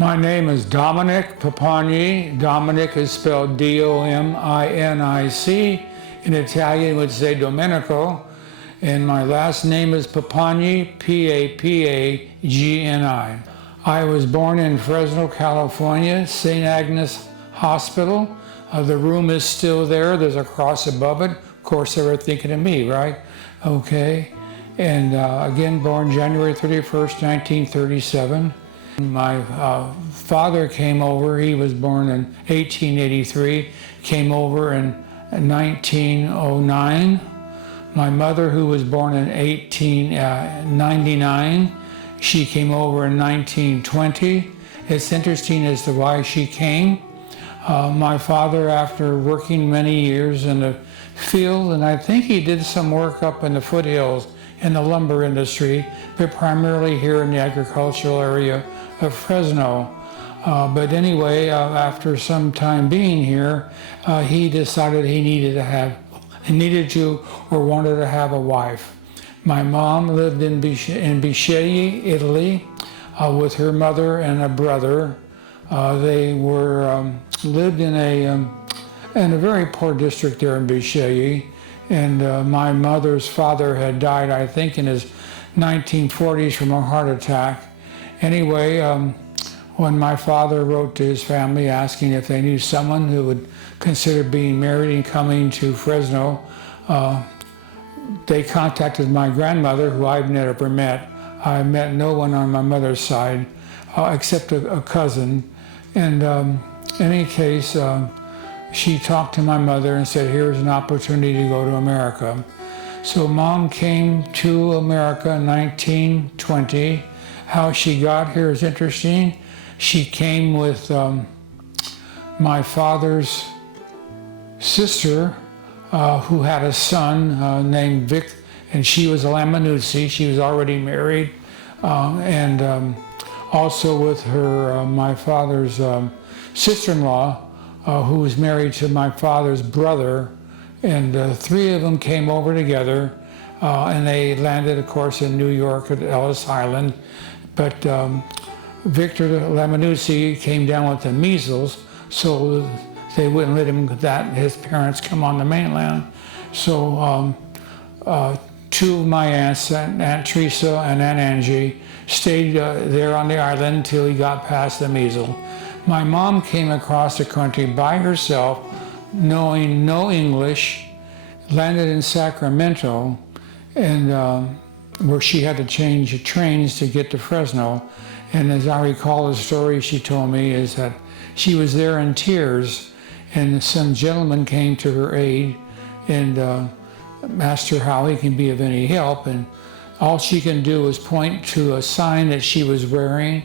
My name is Dominic Papagni. Dominic is spelled D-O-M-I-N-I-C. In Italian, would say Domenico. And my last name is Papagni, P-A-P-A-G-N-I. I was born in Fresno, California, St. Agnes Hospital. The room is still there. There's a cross above it. Of course, they were thinking of me, right? Okay. And again, born January 31st, 1937. My father came over. He was born in 1883, came over in 1909. My mother, who was born in 1899, she came over in 1920. It's interesting as to why she came. My father, after working many years in the field, and I think he did some work up in the foothills in the lumber industry, but primarily here in the agricultural area of Fresno. But anyway, after some time being here, he decided he needed to or wanted to have a wife. My mom lived in Bisceglie, Italy, with her mother and a brother. They lived in a very poor district there in Bisceglie, and my mother's father had died, I think, in his 1940s from a heart attack. Anyway, when my father wrote to his family asking if they knew someone who would consider being married and coming to Fresno, they contacted my grandmother, who I've never met. I met no one on my mother's side except a cousin. And in any case, she talked to my mother and said, here's an opportunity to go to America. So Mom came to America in 1920. How she got here is interesting. She came with my father's sister, who had a son named Vic, and she was a Lamanuzzi. She was already married, and also with her, my father's sister-in-law, who was married to my father's brother, and three of them came over together, and they landed, of course, in New York at Ellis Island. But Victor Lamanuzzi came down with the measles, so they wouldn't let his parents come on the mainland. So two of my aunts, Aunt Teresa and Aunt Angie, stayed there on the island until he got past the measles. My mom came across the country by herself, knowing no English, landed in Sacramento, and where she had to change trains to get to Fresno. And as I recall the story she told me is that she was there in tears, and some gentleman came to her aid and asked her how he can be of any help, and all she can do is point to a sign that she was wearing.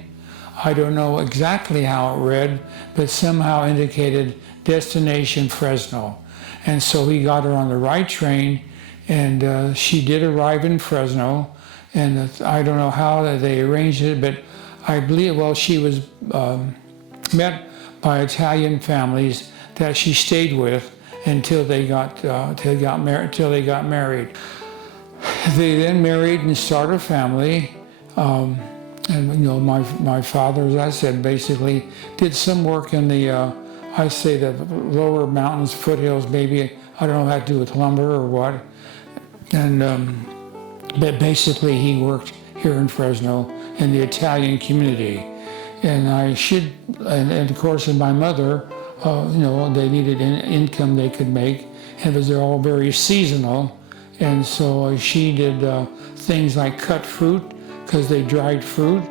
I don't know exactly how it read, but somehow indicated destination Fresno. And so he got her on the right train, and she did arrive in Fresno, and I don't know how they arranged it, but I believe, well, she was met by Italian families that she stayed with until they got married. They then married and started a family, and my father, as I said, basically did some work in the I say the lower mountains, foothills, maybe, I don't know how to do with lumber or what. And but basically he worked here in Fresno in the Italian community. And and of course, in my mother, they needed an income they could make, and it was all very seasonal. And so she did things like cut fruit, because they dried fruit.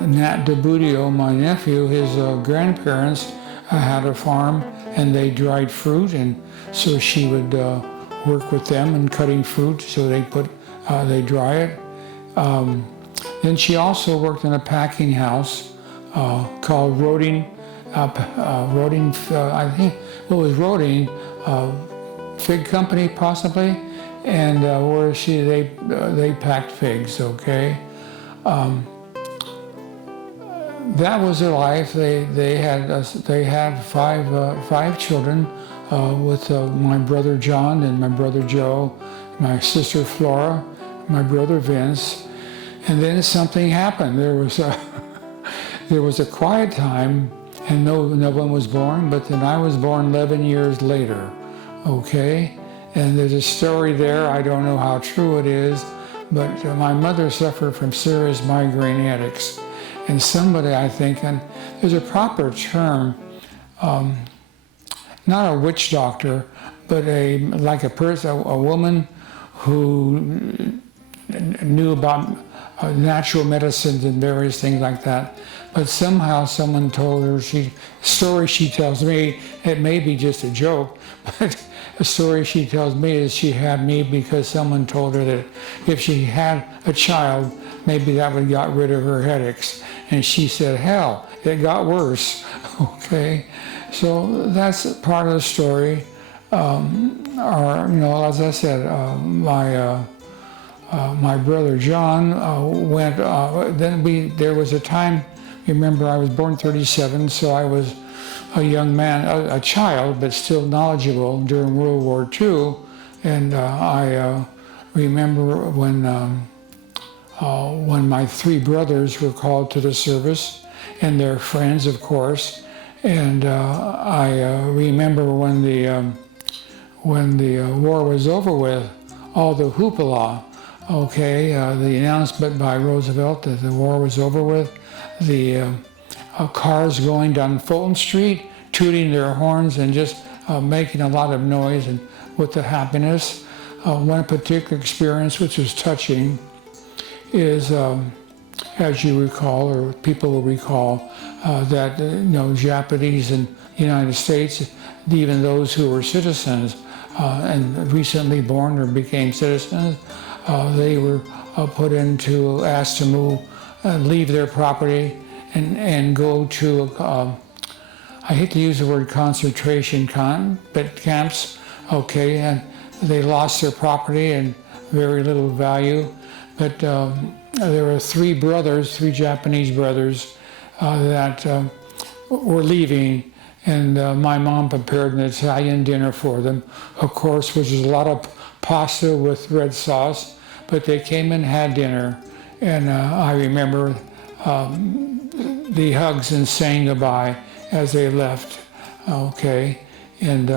Nat DeBudio, my nephew, his grandparents had a farm, and they dried fruit, and so she would work with them in cutting fruit, so they dry it. Then she also worked in a packing house called Roding, I think it was Roding Fig Company possibly, and where they packed figs. Okay, that was their life. They had five children with my brother John and my brother Joe, my sister Flora, my brother Vince. And then something happened. There was a quiet time, and no one was born, but then I was born 11 years later, okay? And there's a story there, I don't know how true it is, but my mother suffered from serious migraine headaches. And somebody, I think, and there's a proper term, not a witch doctor, but a woman who knew about natural medicines and various things like that. But somehow someone told her, story she tells me, it may be just a joke, but a story she tells me is she had me because someone told her that if she had a child, maybe that would got rid of her headaches. And she said, hell, it got worse, okay? So that's part of the story. As I said, my brother John went, there was a time, remember I was born 37, so I was a young man, a child, but still knowledgeable during World War II. And I remember when my three brothers were called to the service, and their friends, of course. And I remember when the war was over with, all the hoopla, okay, the announcement by Roosevelt that the war was over with, the cars going down Fulton Street, tooting their horns and just making a lot of noise, and with the happiness. One particular experience which was touching is, as you recall, or people will recall, that Japanese in the United States, even those who were citizens and recently born or became citizens, they were asked to move, leave their property and go to, I hate to use the word concentration camps, okay, and they lost their property and very little value. But there were three Japanese brothers that were leaving, and my mom prepared an Italian dinner for them, of course, which is a lot of pasta with red sauce, but they came and had dinner, and I remember the hugs and saying goodbye as they left, okay, and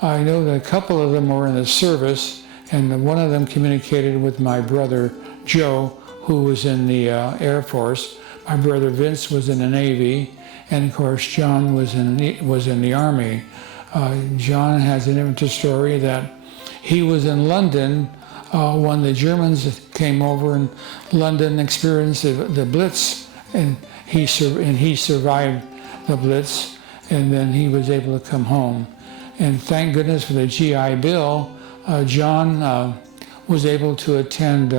I know that a couple of them were in the service, and one of them communicated with my brother Joe, who was in the Air Force. My brother Vince was in the Navy, and of course John was in the Army. John has an interesting story that he was in London when the Germans came over, and London experienced the Blitz, and he survived the Blitz, and then he was able to come home. And thank goodness for the GI Bill, John was able to attend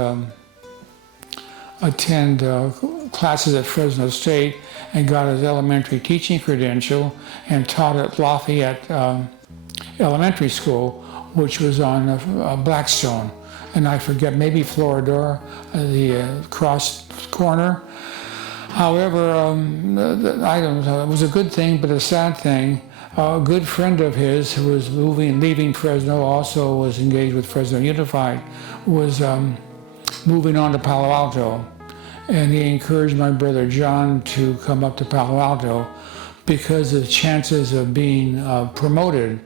classes at Fresno State and got his elementary teaching credential and taught at Lafayette Elementary School, which was on Blackstone. And I forget, maybe Floridor, the cross corner. However, I don't know, it was a good thing, but a sad thing. A good friend of his who was leaving Fresno, also was engaged with Fresno Unified, was moving on to Palo Alto. And he encouraged my brother John to come up to Palo Alto because the chances of being promoted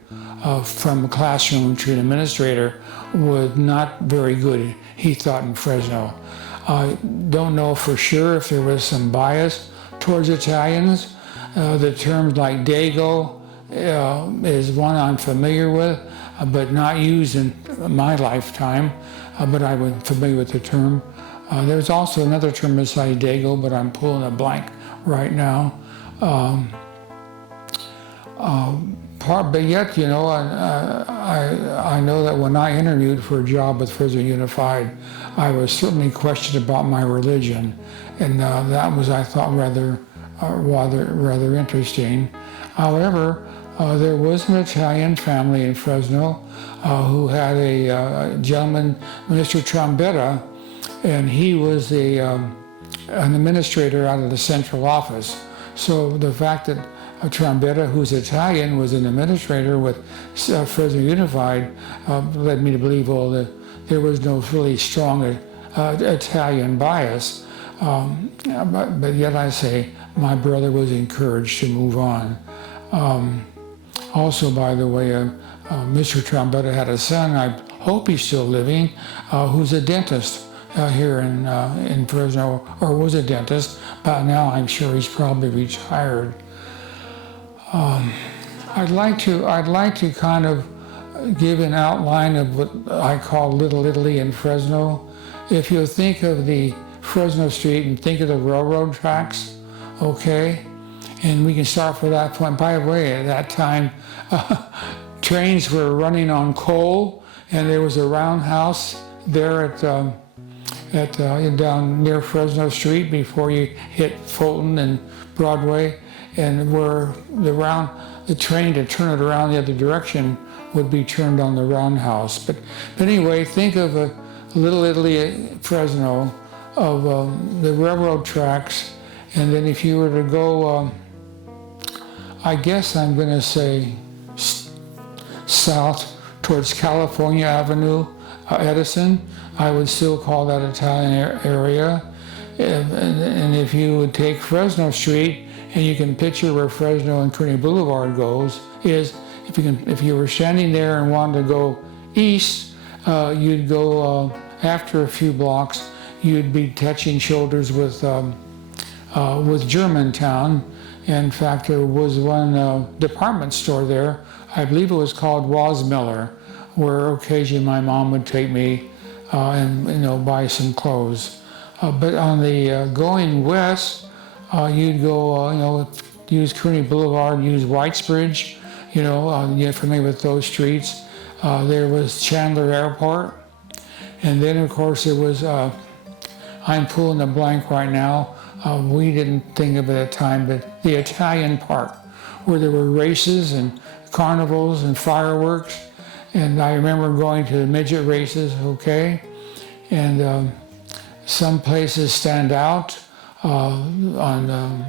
from a classroom to an administrator was not very good, he thought, in Fresno. I don't know for sure if there was some bias towards Italians. The terms like Dago is one I'm familiar with, but not used in my lifetime, but I was familiar with the term. There's also another term beside Dago, but I'm pulling a blank right now. But yet, I know that when I interviewed for a job with Fresno Unified, I was certainly questioned about my religion, and that was, I thought, rather interesting. However, there was an Italian family in Fresno who had a gentleman, Mr. Trombetta, and he was an administrator out of the central office. So the fact that Trombetta, who's Italian, was an administrator with Fresno Unified led me to believe, well, that there was no really strong Italian bias. But yet I say my brother was encouraged to move on. Also, by the way, Mr. Trombetta had a son, I hope he's still living, who's a dentist here in Fresno, or was a dentist, but now I'm sure he's probably retired. I'd like to kind of give an outline of what I call Little Italy in Fresno. If you think of the Fresno Street and think of the railroad tracks, okay? And we can start from that point. By the way, at that time, trains were running on coal, and there was a roundhouse there down near Fresno Street before you hit Fulton and Broadway, and where the train to turn it around the other direction would be turned on the roundhouse. But anyway, think of a Little Italy, Fresno, of the railroad tracks, and then if you were to go, I guess I'm going to say south towards California Avenue, Edison, I would still call that Italian area. And if you would take Fresno Street, and you can picture where Fresno and Kearney Boulevard if you were standing there and wanted to go east, you'd go after a few blocks, you'd be touching shoulders with Germantown. In fact, there was one department store there, I believe it was called Wasmiller, where occasionally my mom would take me and buy some clothes. But on the going west, you'd go, use Kearney Boulevard, use Whitesbridge, you're familiar with those streets. There was Chandler Airport. And then, of course, there was, I'm pulling a blank right now, we didn't think of it at the time, but the Italian Park, where there were races and carnivals and fireworks. And I remember going to the midget races, okay? And some places stand out on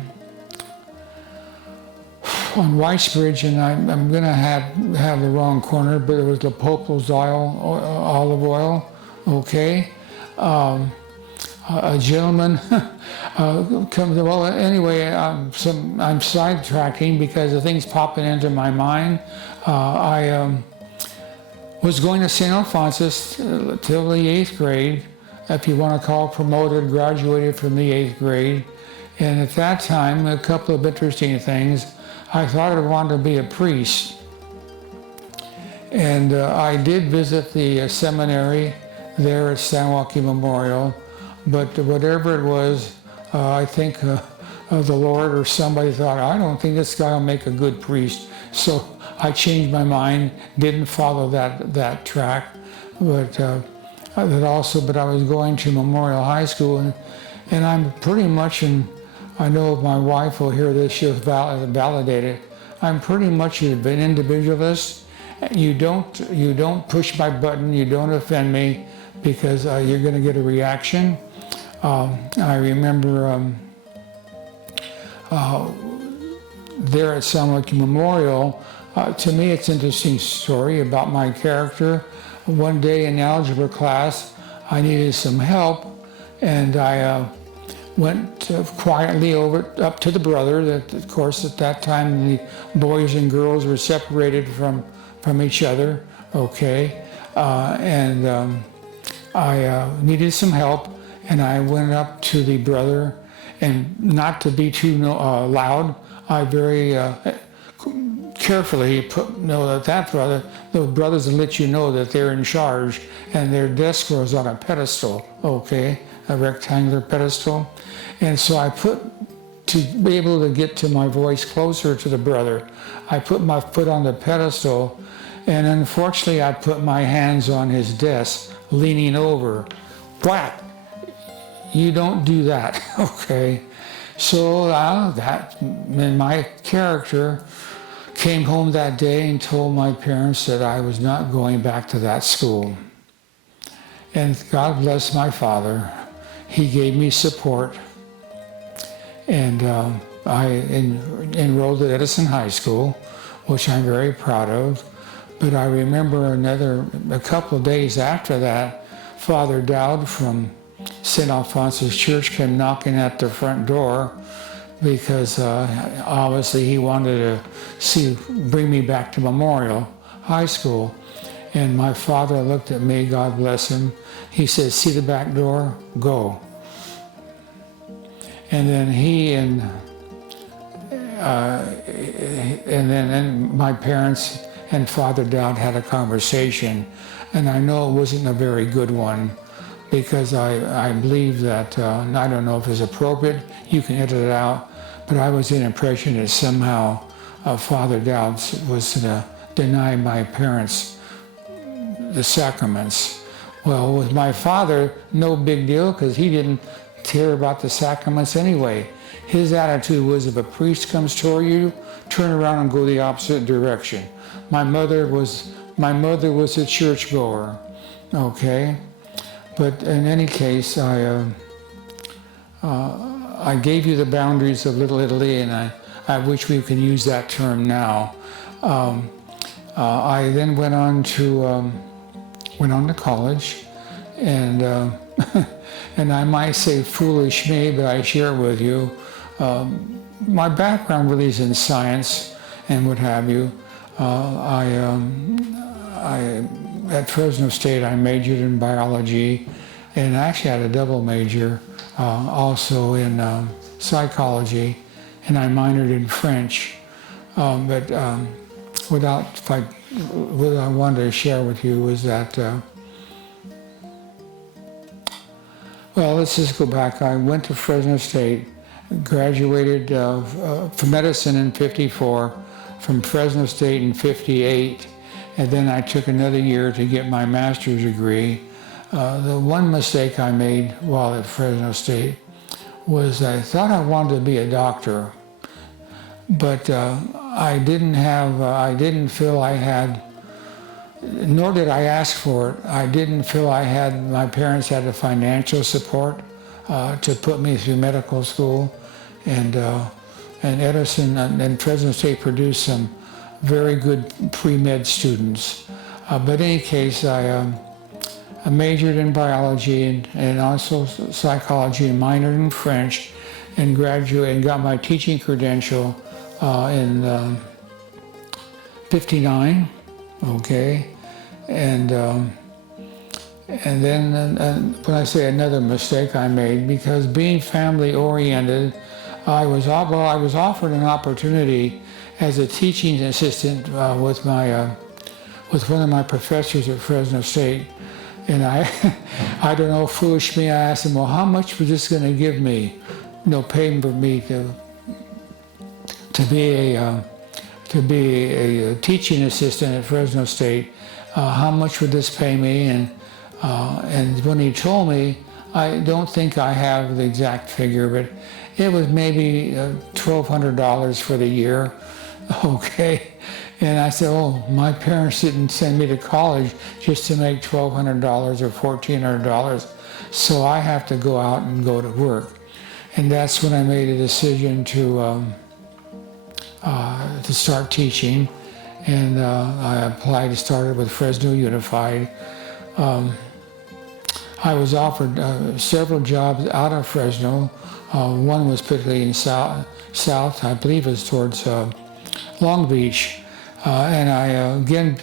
Whitesbridge, and I'm going to have the wrong corner, but it was the Pope's olive oil, okay? A gentleman comes, well, anyway, I'm sidetracking because the thing's popping into my mind. I was going to St. Alphonsus till the 8th grade, if you want to call promoted, graduated from the 8th grade. And at that time, a couple of interesting things. I thought I wanted to be a priest. And I did visit the seminary there at San Joaquin Memorial, but whatever it was, I think the Lord or somebody thought, I don't think this guy will make a good priest. So I changed my mind, didn't follow that track, but I was going to Memorial High School, and I'm pretty much I know my wife will hear this, she'll validate it. I'm pretty much an individualist. You don't push my button, you don't offend me, because you're going to get a reaction. I remember there at San Joaquin Memorial, to me it's an interesting story about my character. One day in algebra class, I needed some help, and I went quietly up to the brother. That, of course, at that time the boys and girls were separated from each other. Okay, and I needed some help, and I went up to the brother, and not to be too loud, I very carefully that brother, the brothers will let you know that they're in charge, and their desk was on a pedestal, okay, a rectangular pedestal. And so to be able to get to my voice closer to the brother, I put my foot on the pedestal, and unfortunately I put my hands on his desk, leaning over. Whack! You don't do that, okay? So my character came home that day and told my parents that I was not going back to that school. And God bless my father. He gave me support. And I enrolled at Edison High School, which I'm very proud of. But I remember a couple of days after that, Father Dowd from St. Alphonsus Church came knocking at the front door because obviously he wanted to bring me back to Memorial High School. And my father looked at me, God bless him. He said, "See the back door? Go." And then and my parents and Father Dowd had a conversation, and I know it wasn't a very good one, because I believe that, and I don't know if it's appropriate, you can edit it out, but I was in the impression that somehow Father Dowd was going to deny my parents the sacraments. Well, with my father, no big deal, because he didn't care about the sacraments anyway. His attitude was, if a priest comes toward you, turn around and go the opposite direction. My mother was a churchgoer, okay? But in any case, I gave you the boundaries of Little Italy, and I wish we could use that term now. I then went on to college, and and I might say foolish me, but I share with you. My background really is in science and what have you. At Fresno State, I majored in biology, and I actually had a double major also in psychology, and I minored in French. But what I wanted to share with you was that, well, let's just go back. I went to Fresno State, graduated for medicine in '54, from Fresno State in '58, and then I took another year to get my master's degree. The one mistake I made while at Fresno State was I thought I wanted to be a doctor, but I didn't feel I had, nor did I ask for it. I didn't feel my parents had the financial support to put me through medical school, and Edison and Fresno State produced some very good pre-med students. But in any case, I majored in biology and also psychology, and minored in French, and graduated and got my teaching credential in '59. Okay, and then when I say another mistake I made, because being family oriented, I was offered an opportunity as a teaching assistant with one of my professors at Fresno State, and I don't know, foolish me, I asked him, well, how much was this going to give me? Paying for me to be a teaching assistant at Fresno State. How much would this pay me? And when he told me, I don't think I have the exact figure, but it was maybe $1,200 for the year. Okay. And I said, oh, my parents didn't send me to college just to make $1,200 or $1,400, so I have to go out and go to work. And that's when I made a decision to start teaching, and I applied to start it with Fresno Unified. I was offered several jobs out of Fresno. One was particularly in south, I believe it was towards Long Beach. And again,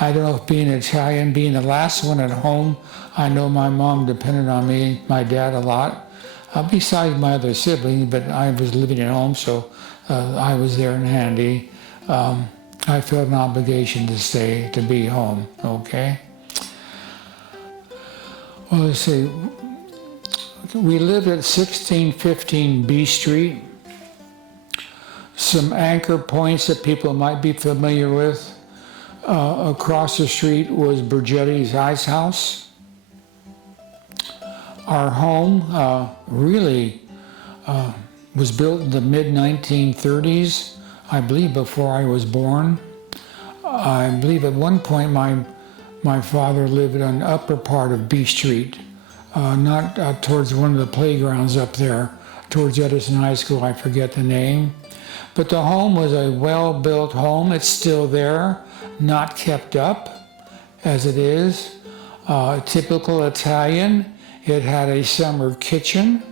I don't know if being Italian, being the last one at home, I know my mom depended on me, my dad a lot, besides my other siblings, but I was living at home, so I was there and handy. I felt an obligation to be home, okay? Well, let's see. We lived at 1615 B Street. Some anchor points that people might be familiar with. Across the street was Burgetti's Ice House. Our home really was built in the mid-1930s, I believe before I was born. I believe at one point my father lived on the upper part of B Street, not towards one of the playgrounds up there, towards Edison High School, I forget the name. But the home was a well-built home. It's still there, not kept up as it is. Typical Italian. It had a summer kitchen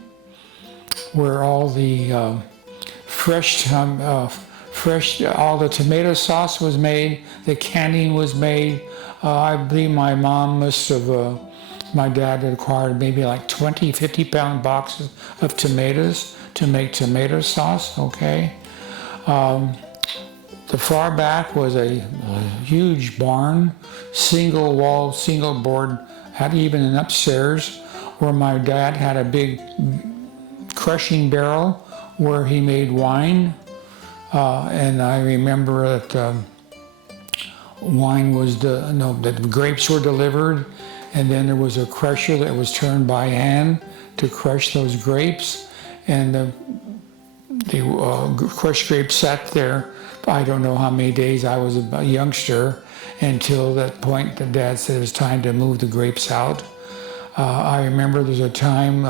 where all the all the tomato sauce was made, the canning was made. I believe my mom must have, my dad had acquired maybe like 20, 50-pound boxes of tomatoes to make tomato sauce, okay? The far back was a huge barn, single wall, single board, had even an upstairs where my dad had a big crushing barrel where he made wine. And I remember that wine was, the grapes were delivered, and then there was a crusher that was turned by hand to crush those grapes. And the crushed grapes sat there, I don't know how many days. I was a youngster until that point that Dad said it was time to move the grapes out. I remember there's a time,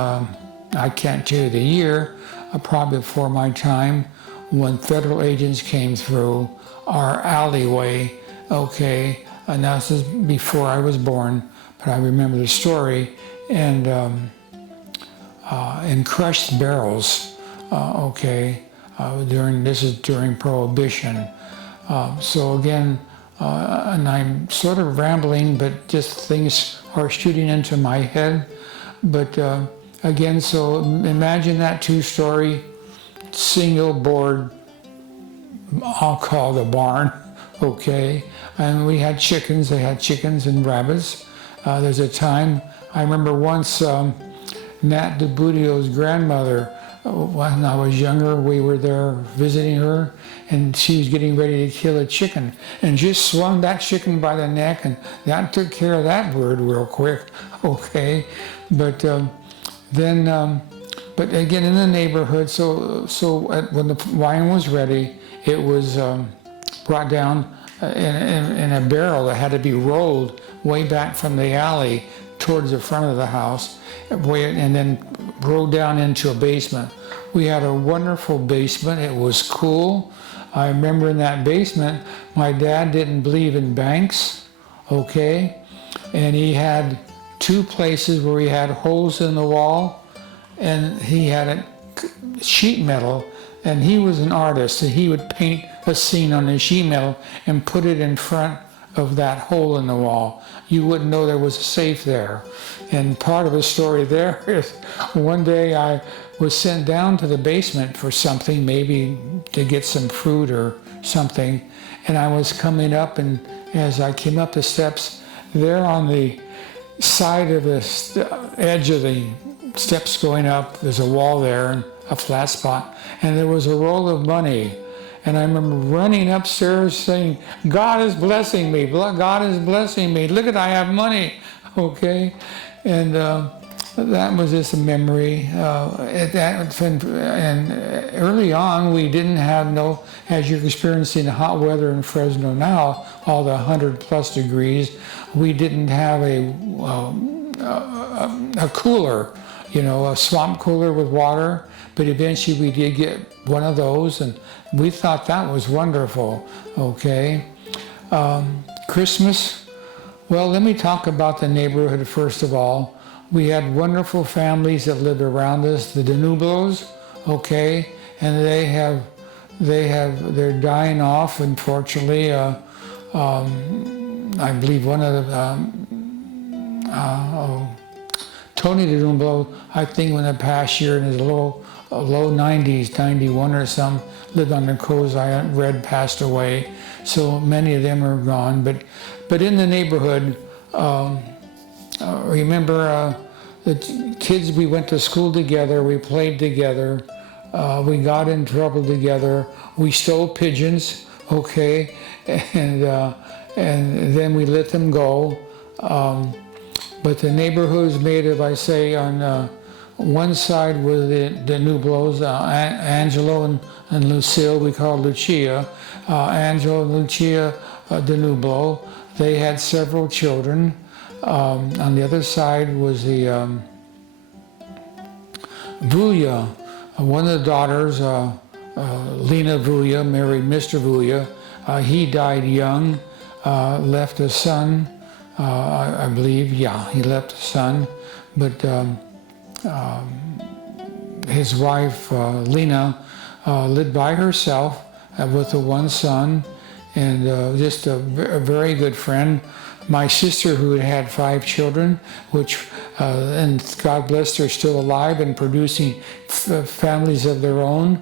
I can't tell you the year, probably before my time, when federal agents came through our alleyway, okay, and this is before I was born, but I remember the story, and crushed barrels, okay, this is during Prohibition. So again, and I'm sort of rambling, but just things are shooting into my head. But again, so imagine that two-story, single board, I'll call the barn, okay? And we had chickens, they had chickens and rabbits. There's a time, I remember once Nat DeBudio's grandmother, when I was younger, we were there visiting her, and she was getting ready to kill a chicken, and just swung that chicken by the neck, and that took care of that bird real quick, okay? But but again, in the neighborhood, so when the wine was ready, it was brought down in a barrel that had to be rolled way back from the alley towards the front of the house, and then rolled down into a basement. We had a wonderful basement. It was cool. I remember in that basement, my dad didn't believe in banks, okay? And he had two places where he had holes in the wall, and he had a sheet metal, and he was an artist, and he would paint a scene on the sheet metal and put it in front of that hole in the wall. You wouldn't know there was a safe there. And part of the story there is one day I was sent down to the basement for something, maybe to get some fruit or something, and I was coming up, and as I came up the steps, there on the side of the edge of the steps going up, there's a wall there and a flat spot, and there was a roll of money. And I remember running upstairs saying, God is blessing me, God is blessing me, look at, I have money, okay? And that was just a memory. And early on, we didn't have as you're experiencing the hot weather in Fresno now, all the 100+ degrees, we didn't have a cooler, a swamp cooler with water, but eventually we did get one of those, and we thought that was wonderful, okay? Christmas, well, let me talk about the neighborhood first of all. We had wonderful families that lived around us, the Danublos, okay? And they're dying off, unfortunately. I believe one of the, Tony DeNublo, I think in the past year in his low 90s, 91 or some, lived on the coast. I read passed away, so many of them are gone. But in the neighborhood, remember the kids, we went to school together, we played together, we got in trouble together, we stole pigeons, okay, and then we let them go. But the neighborhood is made of, I say, on one side were the Nublos, Angelo and Lucille, we called Lucia. Angelo and Lucia Danublo, they had several children. On the other side was the Vuya, one of the daughters, Lena Vuya, married Mr. Vuya. He died young, left a son, I believe, yeah, he left a son. but his wife, Lena, lived by herself with the one son, and just a very good friend. My sister, who had 5 children, which, and God bless, they're still alive and producing families of their own.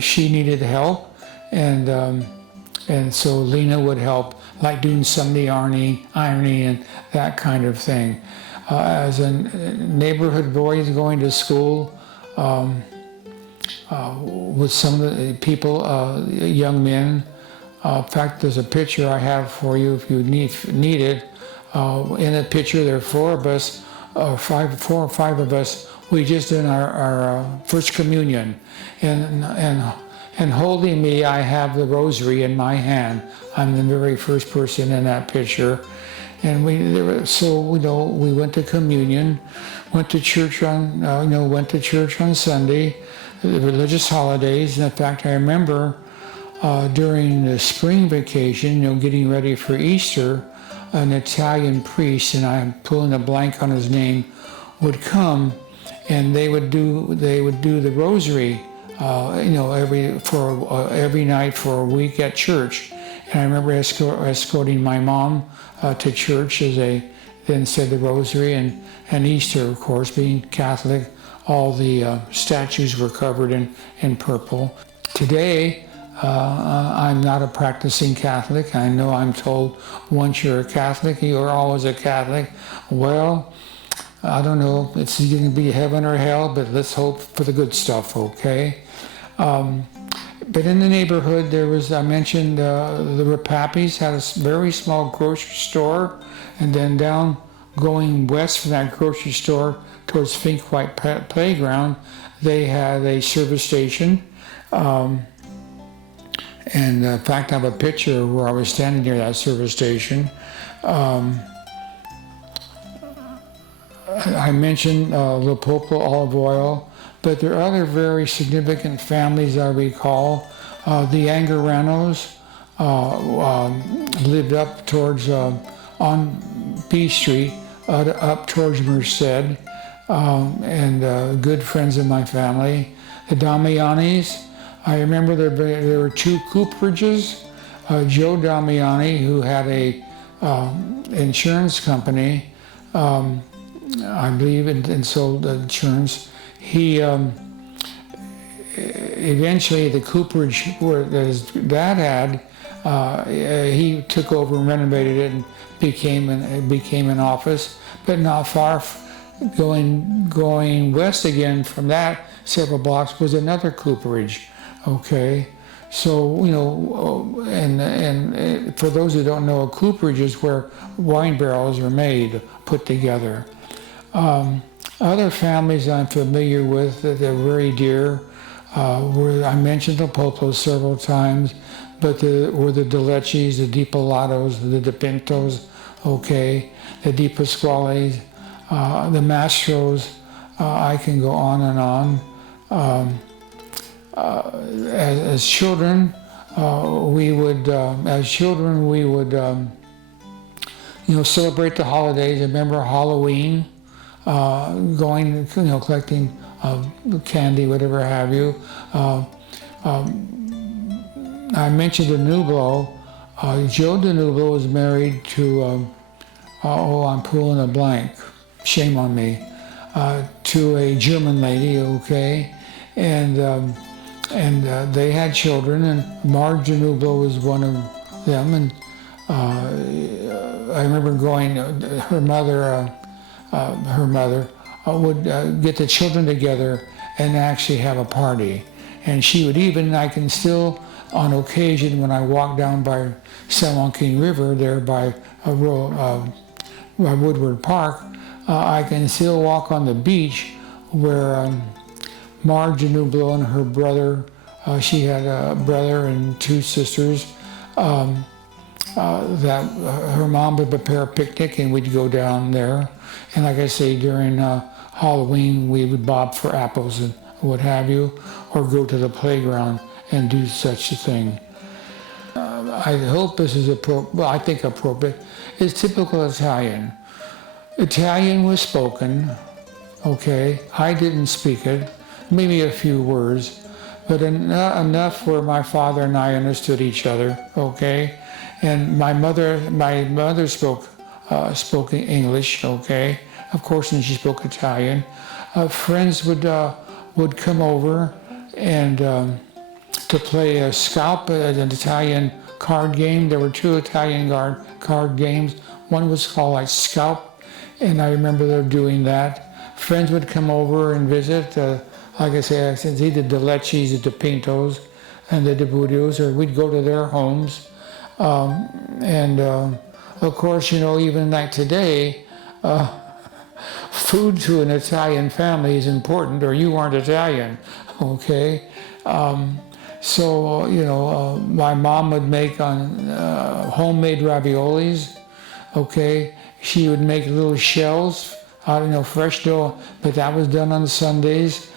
She needed help, and so Lena would help, like doing some of the ironing and that kind of thing. As a neighborhood boy going to school with some of the people, young men. In fact, there's a picture I have for you if you need it. In the picture, there are 4 of us, 4 or 5 of us. We just did our first communion, and holding me, I have the rosary in my hand. I'm the very first person in that picture. And we went to communion, went to church on Sunday, the religious holidays. And in fact, I remember during the spring vacation, getting ready for Easter, an Italian priest, and I'm pulling a blank on his name, would come, and they would do the rosary, every night for a week at church. And I remember escorting my mom to church as they then said the rosary, and Easter, of course, being Catholic, all the statues were covered in purple. Today, I'm not a practicing Catholic. I know I'm told once you're a Catholic, you're always a Catholic. Well, I don't know, it's going to be heaven or hell, but let's hope for the good stuff, okay? But in the neighborhood, there was, I mentioned, the Papagnis had a very small grocery store, and then down going west from that grocery store towards Fink White Playground, they had a service station. And in fact, I have a picture where I was standing near that service station. I mentioned Lepopolo olive oil, but there are other very significant families I recall. The Angaranos lived up towards, on B Street, up towards Merced, and good friends of my family. The Damianis, I remember there were 2 cooperages. Joe Damiani, who had a insurance company, I believe, and sold insurance. He eventually, the cooperage that his dad had, he took over and renovated it and became an office. But not far, going west again from that, several blocks, was another cooperage. Okay, so and for those who don't know, a cooperage is where wine barrels are made, put together. Other families I'm familiar with that are very dear, I mentioned the Poplos several times, but were the Deleches, the Di Pilatos, the De Pintos, okay, the Di Pasquales, the Mastros, I can go on and on. As children, we would celebrate the holidays. I remember Halloween, going, collecting candy, whatever have you. I mentioned Danublo. Joe Danublo was married to, I'm pulling a blank, shame on me, to a German lady, okay? And they had children, and Marge Danublo was one of them. And I remember going, her mother would get the children together and actually have a party. And she would even, I can still, on occasion, when I walk down by San Joaquin River, there by Woodward Park, I can still walk on the beach where Marge Danublo and her brother, she had a brother and 2 sisters, that her mom would prepare a picnic and we'd go down there. And like I say, during Halloween, we would bob for apples and what have you, or go to the playground and do such a thing. I hope this is appropriate. Well, I think appropriate. It's typical Italian. Italian was spoken, okay? I didn't speak it, maybe a few words, but enough where my father and I understood each other, okay? And my mother spoke English, okay? Of course, and she spoke Italian. Friends would come over and to play a scalp, an Italian card game. There were two Italian card games. One was called like Scalp, and I remember them doing that. Friends would come over and visit. Like I say, it's either the Lecces, the Pintos, and the Debutios, or we'd go to their homes. Of course, you know, even like today, food to an Italian family is important, or you aren't Italian, okay? You know, my mom would make homemade raviolis, okay? She would make little shells out of, fresh dough, but that was done on Sundays.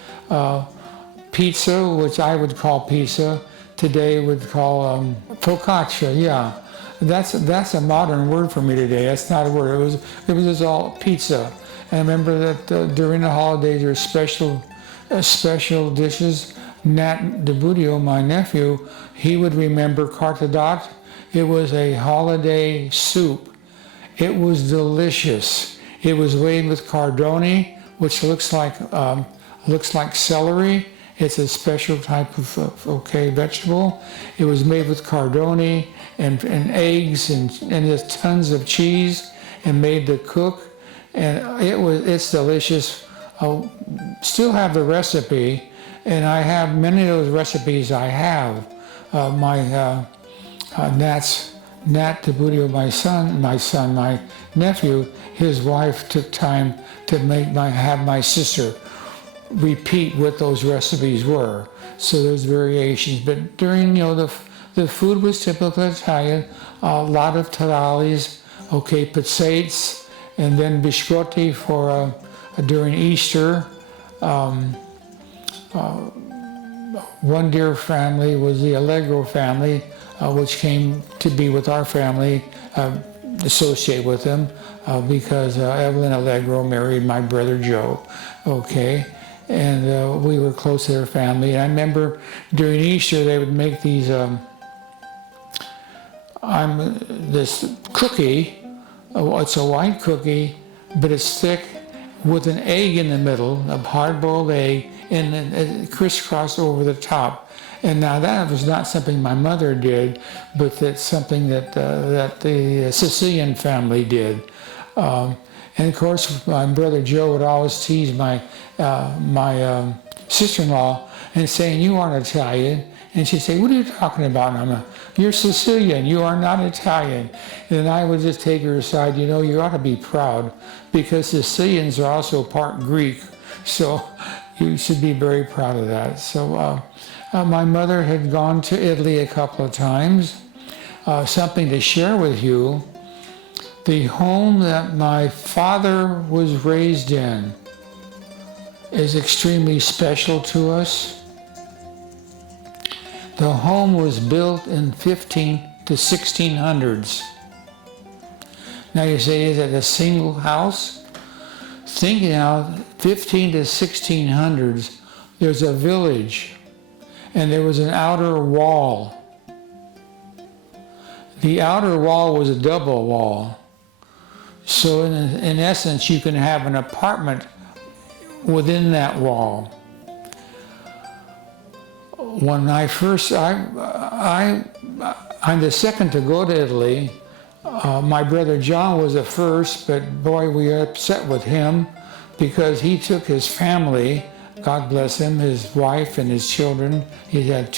Pizza, which I would call pizza, today would call focaccia, yeah. That's a modern word for me today. That's not a word. It was just all pizza. And I remember that during the holidays there were special dishes. Nat DeBudio, my nephew, he would remember cartadat. It was a holiday soup. It was delicious. It was made with cardoni, which looks like celery. It's a special type of vegetable. It was made with cardoni and eggs and there's tons of cheese and made to cook. And it's delicious. I still have the recipe, and I have many of those recipes. I have my Nat DeBudio, my nephew, his wife took time to have my sister repeat what those recipes were. So there's variations, but during, the food was typical Italian, a lot of tamales, okay, pizzettes, and then biscotti for during Easter. One dear family was the Allegro family, which came to be with our family, associate with them, because Evelyn Allegro married my brother Joe, okay? And we were close to their family. And I remember during Easter they would make these, this cookie. It's a white cookie, but it's thick with an egg in the middle, a hard-boiled egg, and crisscrossed over the top. And now that was not something my mother did, but that's something that the Sicilian family did. And of course, my brother Joe would always tease my sister-in-law and saying, "You aren't Italian." And she'd say, "What are you talking about?" And I'm like, "You're Sicilian, you are not Italian." And I would just take her aside, you ought to be proud, because Sicilians are also part Greek. So you should be very proud of that. So my mother had gone to Italy a couple of times. Something to share with you. The home that my father was raised in is extremely special to us. The home was built in 1600s. Now you say, is it a single house? Think now, 15 to 1600s, there's a village, and there was an outer wall. The outer wall was a double wall. So in essence, you can have an apartment within that wall. When I'm the second to go to Italy. My brother John was the first, but boy, we were upset with him because he took his family, God bless him, his wife and his children. He had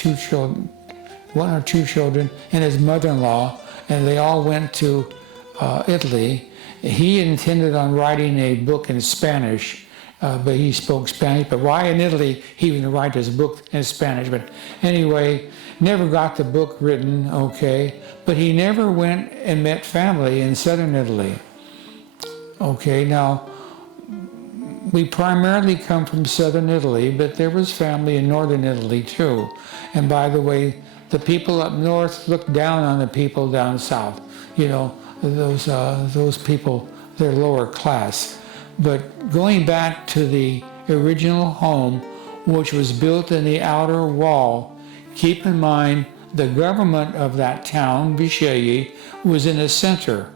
one or two children, and his mother-in-law, and they all went to Italy. He intended on writing a book in Spanish, but he spoke Spanish. But why in Italy he was going to write his book in Spanish? But anyway, never got the book written, okay? But he never went and met family in southern Italy. Okay, now, we primarily come from southern Italy, but there was family in northern Italy too. And by the way, the people up north looked down on the people down south. Those people they're lower class. But going back to the original home, which was built in the outer wall, keep in mind the government of that town, Vishayi, was in the center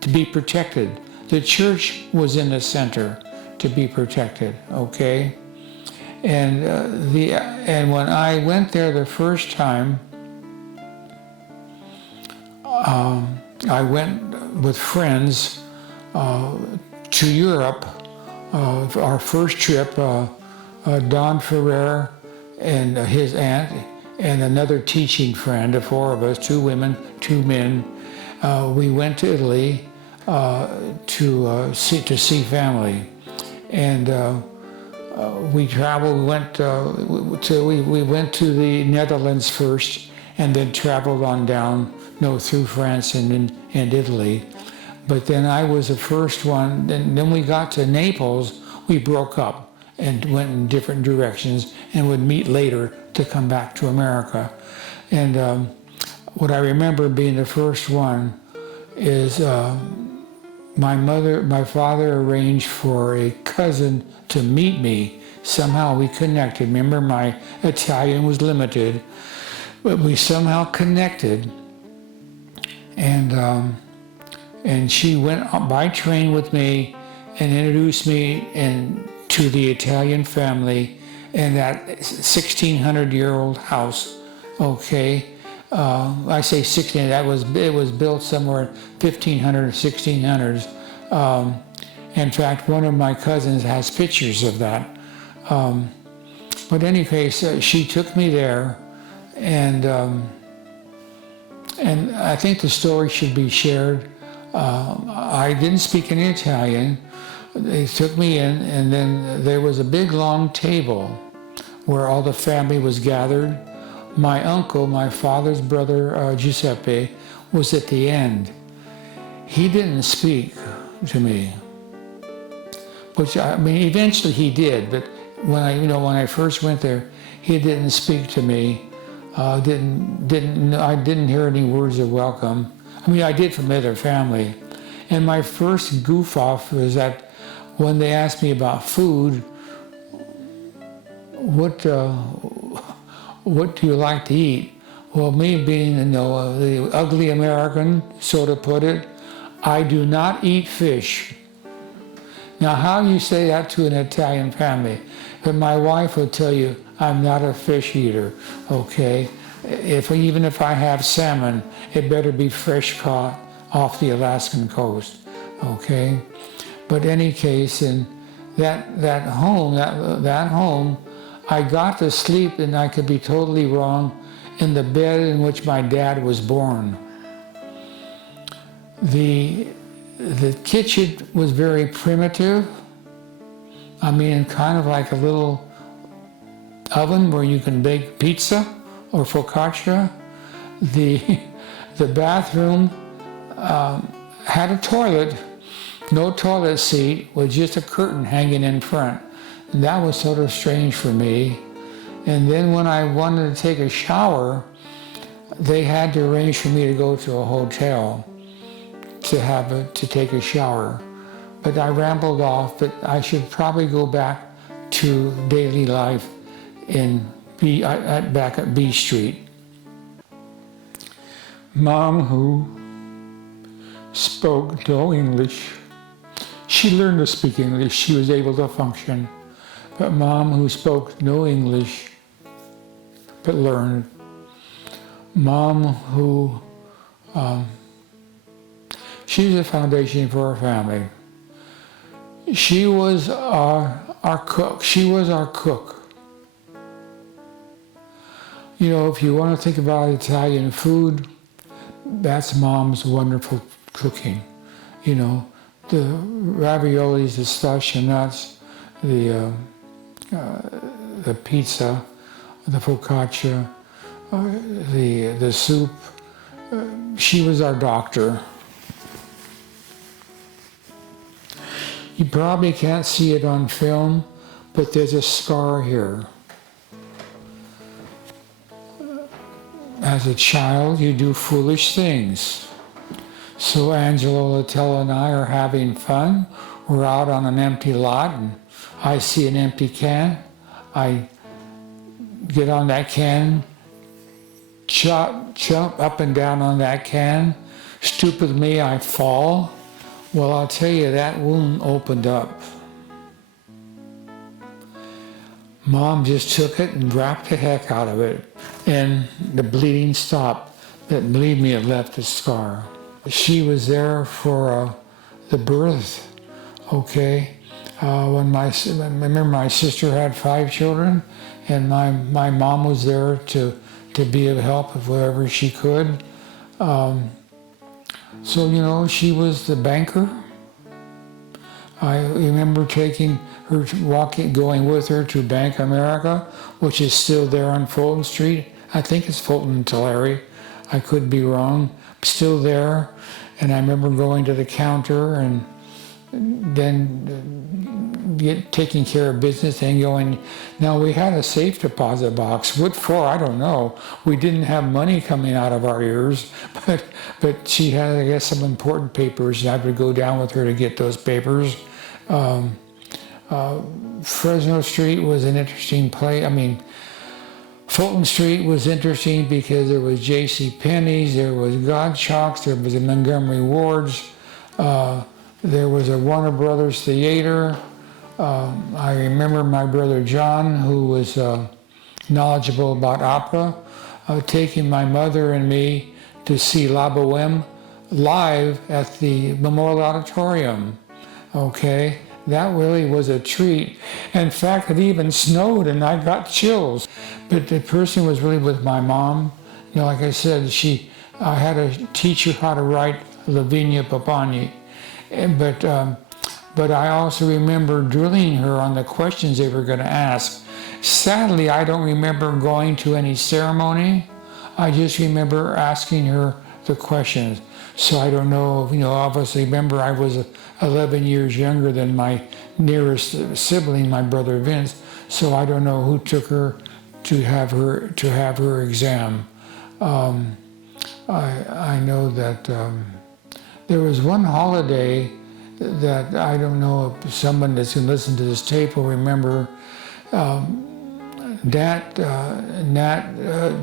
to be protected. The church was in the center to be protected, okay? And when I went there the first time, I went with friends to Europe. Our first trip, Don Ferrer and his aunt and another teaching friend, the four of us, 2 women, 2 men. We went to Italy to see family, and we traveled. We went to the Netherlands first, and then traveled on down, through France and Italy. But then I was the first one. Then we got to Naples. We broke up and went in different directions, and would meet later to come back to America. And what I remember being the first one is my father arranged for a cousin to meet me. Somehow we connected. Remember, my Italian was limited, but we somehow connected. And she went by train with me and introduced me to the Italian family in that 1600-year-old house. Okay, I say 16. It was built somewhere 1500 or 1600s. In fact, one of my cousins has pictures of that. But in any case, she took me there, and I think the story should be shared. I didn't speak any Italian. They took me in, and then there was a big long table where all the family was gathered. My uncle, my father's brother, Giuseppe, was at the end. He didn't speak to me, which eventually he did, but when I first went there, he didn't speak to me. I didn't hear any words of welcome. I did from other family. And my first goof off was that when they asked me about food, what do you like to eat? Well, me being the ugly American, so to put it, I do not eat fish. Now, how you say that to an Italian family? But my wife would tell you, I'm not a fish eater, okay? Even if I have salmon, it better be fresh caught off the Alaskan coast, okay? But in any case, in that home, I got to sleep, and I could be totally wrong, in the bed in which my dad was born. The kitchen was very primitive. Kind of like a little oven where you can bake pizza or focaccia. The bathroom had a toilet, no toilet seat, with just a curtain hanging in front. And that was sort of strange for me. And then when I wanted to take a shower, they had to arrange for me to go to a hotel to take a shower. But I rambled off, but I should probably go back to daily life back at B Street. Mom, who spoke no English, she learned to speak English, she was able to function. But Mom, who spoke no English, but learned. Mom, who, she's the foundation for our family. She was our cook. She was our cook. If you want to think about Italian food, that's Mom's wonderful cooking. The raviolis, the stascianats, the pizza, the focaccia, the soup. She was our doctor. You probably can't see it on film, but there's a scar here. As a child, you do foolish things. So Angelo Latella and I are having fun. We're out on an empty lot and I see an empty can. I get on that can, jump up and down on that can. Stupid me, I fall. Well, I'll tell you, that wound opened up. Mom just took it and wrapped the heck out of it, and the bleeding stopped. But believe me, it left a scar. She was there for the birth, okay? I remember my sister had 5 children, and my mom was there to be of help of whatever she could. So, you know, she was the banker. I remember taking her, going with her to Bank America, which is still there on Fulton Street. I think it's Fulton and Tulare. I could be wrong. Still there. And I remember going to the counter and then taking care of business and going. Now, we had a safe deposit box. What for? I don't know. We didn't have money coming out of our ears, but she had, I guess, some important papers, and I would go down with her to get those papers. Fresno Street was an interesting place. I mean, Fulton Street was interesting because there was J.C. Penney's, there was Gottschalk's, there was a Montgomery Ward's, there was a Warner Brothers Theater. I remember my brother John, who was knowledgeable about opera, taking my mother and me to see La Boheme live at the Memorial Auditorium. Okay, that really was a treat. In fact, it even snowed and I got chills. But the person was really with my mom. You know, like I said, I had to teach her how to write Lavinia Papagni. But I also remember drilling her on the questions they were going to ask. Sadly, I don't remember going to any ceremony. I just remember asking her the questions. So I don't know, you know, obviously remember I was 11 years younger than my nearest sibling, my brother Vince. So I don't know who took her to have her exam. I know that there was one holiday that I don't know if someone that's going to listen to this tape will remember. Nat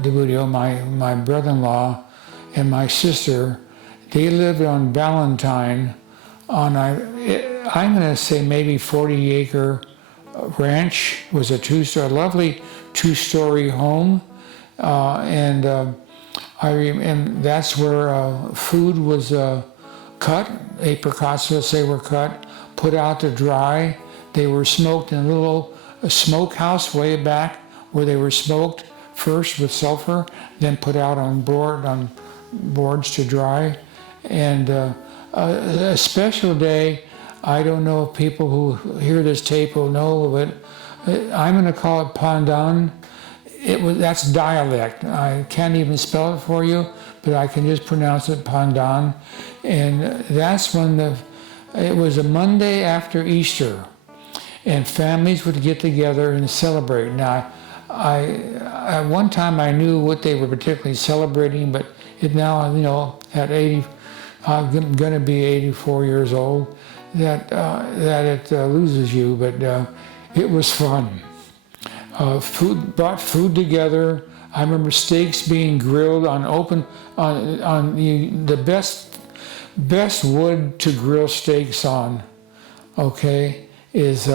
DeBudio, my brother-in-law, and my sister, they lived on Ballantyne on I'm going to say maybe 40-acre ranch. It was a lovely two-story home, and that's where food was cut. Apricots, let's say, were cut, put out to dry. They were smoked in a little smokehouse way back where they were smoked first with sulfur, then put out on boards to dry. And a special day, I don't know if people who hear this tape will know, but I'm going to call it Pandan. That's dialect. I can't even spell it for you, but I can just pronounce it Pandan. And that's when it was a Monday after Easter, and families would get together and celebrate. Now, at one time I knew what they were particularly celebrating, but it now, you know, at 80, I'm going to be 84 years old, that it loses you, but it was fun. Brought food together. I remember steaks being grilled on the best wood to grill steaks on, okay, is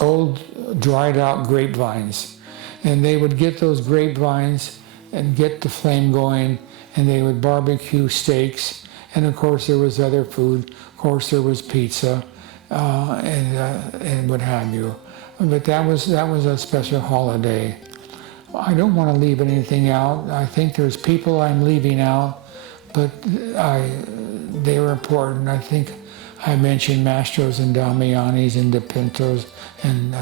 old dried out grapevines. And they would get those grapevines and get the flame going, and they would barbecue steaks. And of course there was other food. Of course there was pizza, and what have you. But that was a special holiday. I don't want to leave anything out. I think there's people I'm leaving out, but they were important. I think I mentioned Mastros and Damianis and De Pintos, and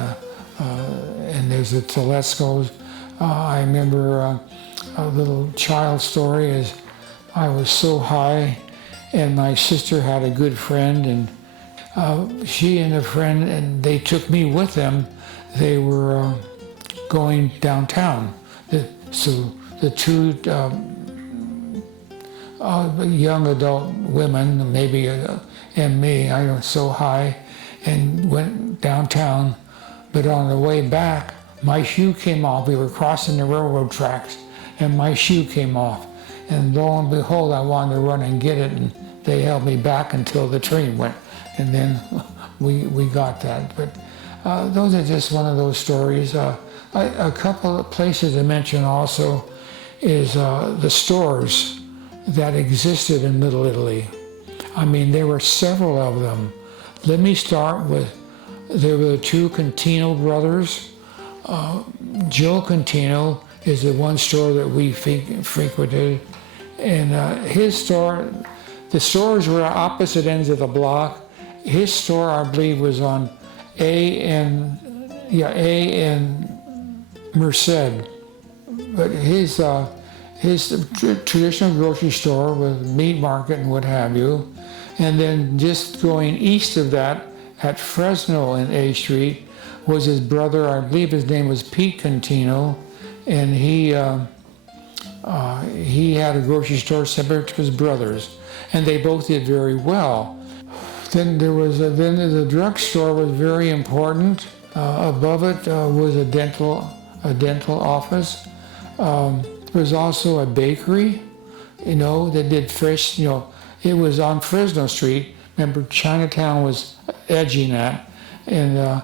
there's the Telescos. I remember a little child story is I was so high, and my sister had a good friend, and she and a friend, and they took me with them. They were going downtown. So the two young adult women, maybe, and me. I was so high and went downtown. But on the way back, my shoe came off. We were crossing the railroad tracks, and my shoe came off. And lo and behold, I wanted to run and get it, and they held me back until the train went. And then we got that. But those are just one of those stories. A couple of places to mention also is the stores that existed in Little Italy. I mean, there were several of them. Let me start with, there were the two Contino brothers. Joe Contino is the one store that we frequented. And his store, the stores were opposite ends of the block. His store, I believe, was on A and Merced. But his traditional grocery store with meat market and what have you. And then just going east of that, at Fresno and A Street, was his brother. I believe his name was Pete Contino, and he had a grocery store separate to his brothers, and they both did very well. Then there was the drugstore was very important. Above it was a dental office. There was also a bakery, that did fresh. It was on Fresno Street. Remember, Chinatown was edging that, and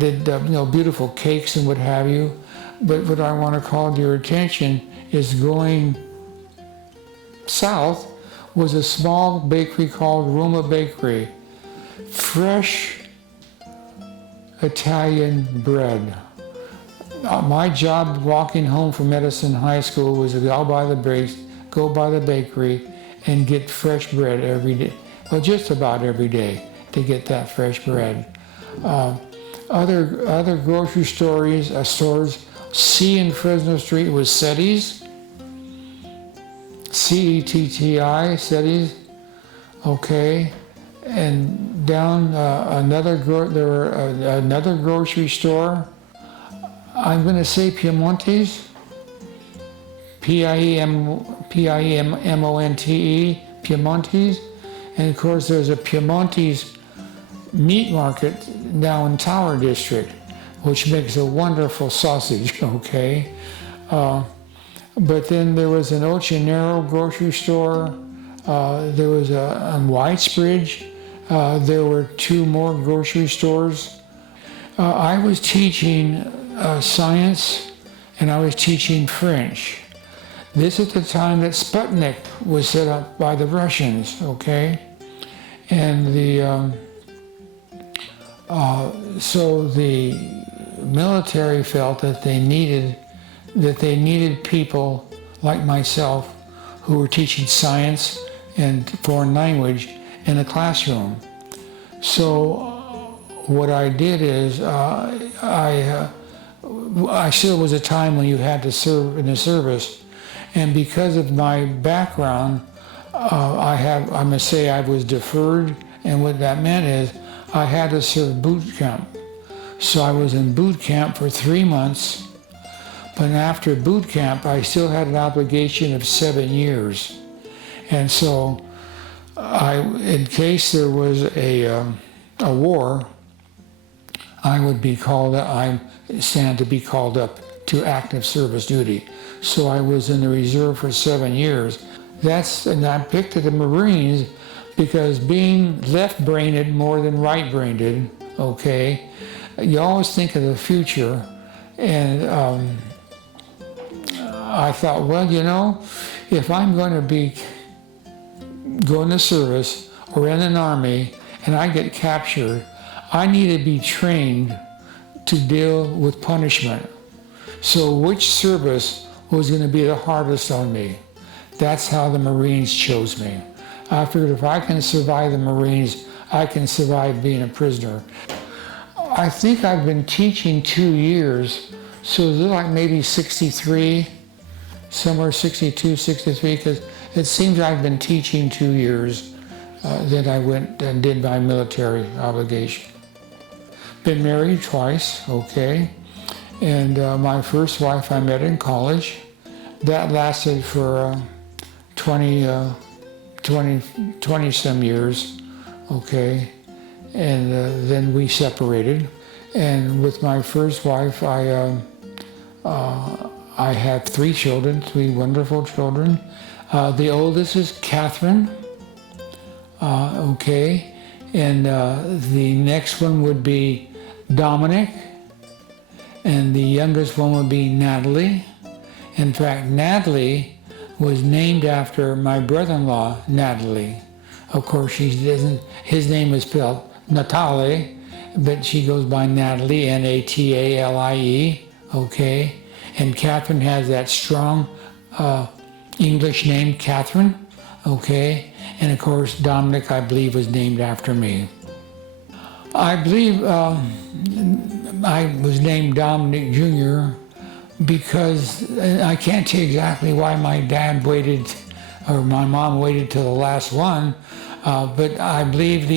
did beautiful cakes and what have you. But what I want to call to your attention is going south was a small bakery called Roma Bakery. Fresh Italian bread. My job walking home from Medicine High School was to go by the bakery and get fresh bread every day. Well, just about every day to get that fresh bread. Other grocery stores, C in Fresno Street was Setti's. C-E-T-T-I, Setti's. Okay. And down another grocery store. I'm going to say Piemonte's. Piemonte, Piemonte's. And of course there's a Piemonte's meat market now in Tower District, which makes a wonderful sausage, okay? But then there was an Ochenero grocery store. There was on Whitesbridge. There were two more grocery stores. I was teaching science, and I was teaching French. This is the time that Sputnik was set up by the Russians, okay? And so the military felt that they needed people like myself who were teaching science and foreign language in the classroom. So what I did is I still was a time when you had to serve in the service, and because of my background, I must say I was deferred, and what that meant is I had to serve boot camp. So I was in boot camp for 3 months, but after boot camp, I still had an obligation of 7 years. And so in case there was a war, I would be called up, I stand to be called up to active service duty. So I was in the reserve for 7 years. And I picked the Marines because being left-brained more than right-brained, okay, you always think of the future. And I thought, well, if I'm going to be going to service or in an army and I get captured, I need to be trained to deal with punishment. So which service was going to be the hardest on me? That's how the Marines chose me. I figured if I can survive the Marines, I can survive being a prisoner. I think I've been teaching 2 years, so it's like maybe 63, somewhere 62, 63, because it seems I've been teaching 2 years. Then I went and did my military obligation. Been married twice, okay, and my first wife I met in college. That lasted for 20 20 some years, okay, and then we separated. And with my first wife, I have 3 children, 3 wonderful children. The oldest is Catherine, okay, and the next one would be Dominic, and the youngest one would be Natalie. In fact, Natalie was named after my brother-in-law, Natalie. Of course, his name is spelled Natale, but she goes by Natalie, Natalie, okay? And Catherine has that strong English name, Catherine, okay? And of course, Dominic, I believe, was named after me. I believe I was named Dominic Jr. because I can't tell you exactly why my dad waited, or my mom waited till the last one, but I believe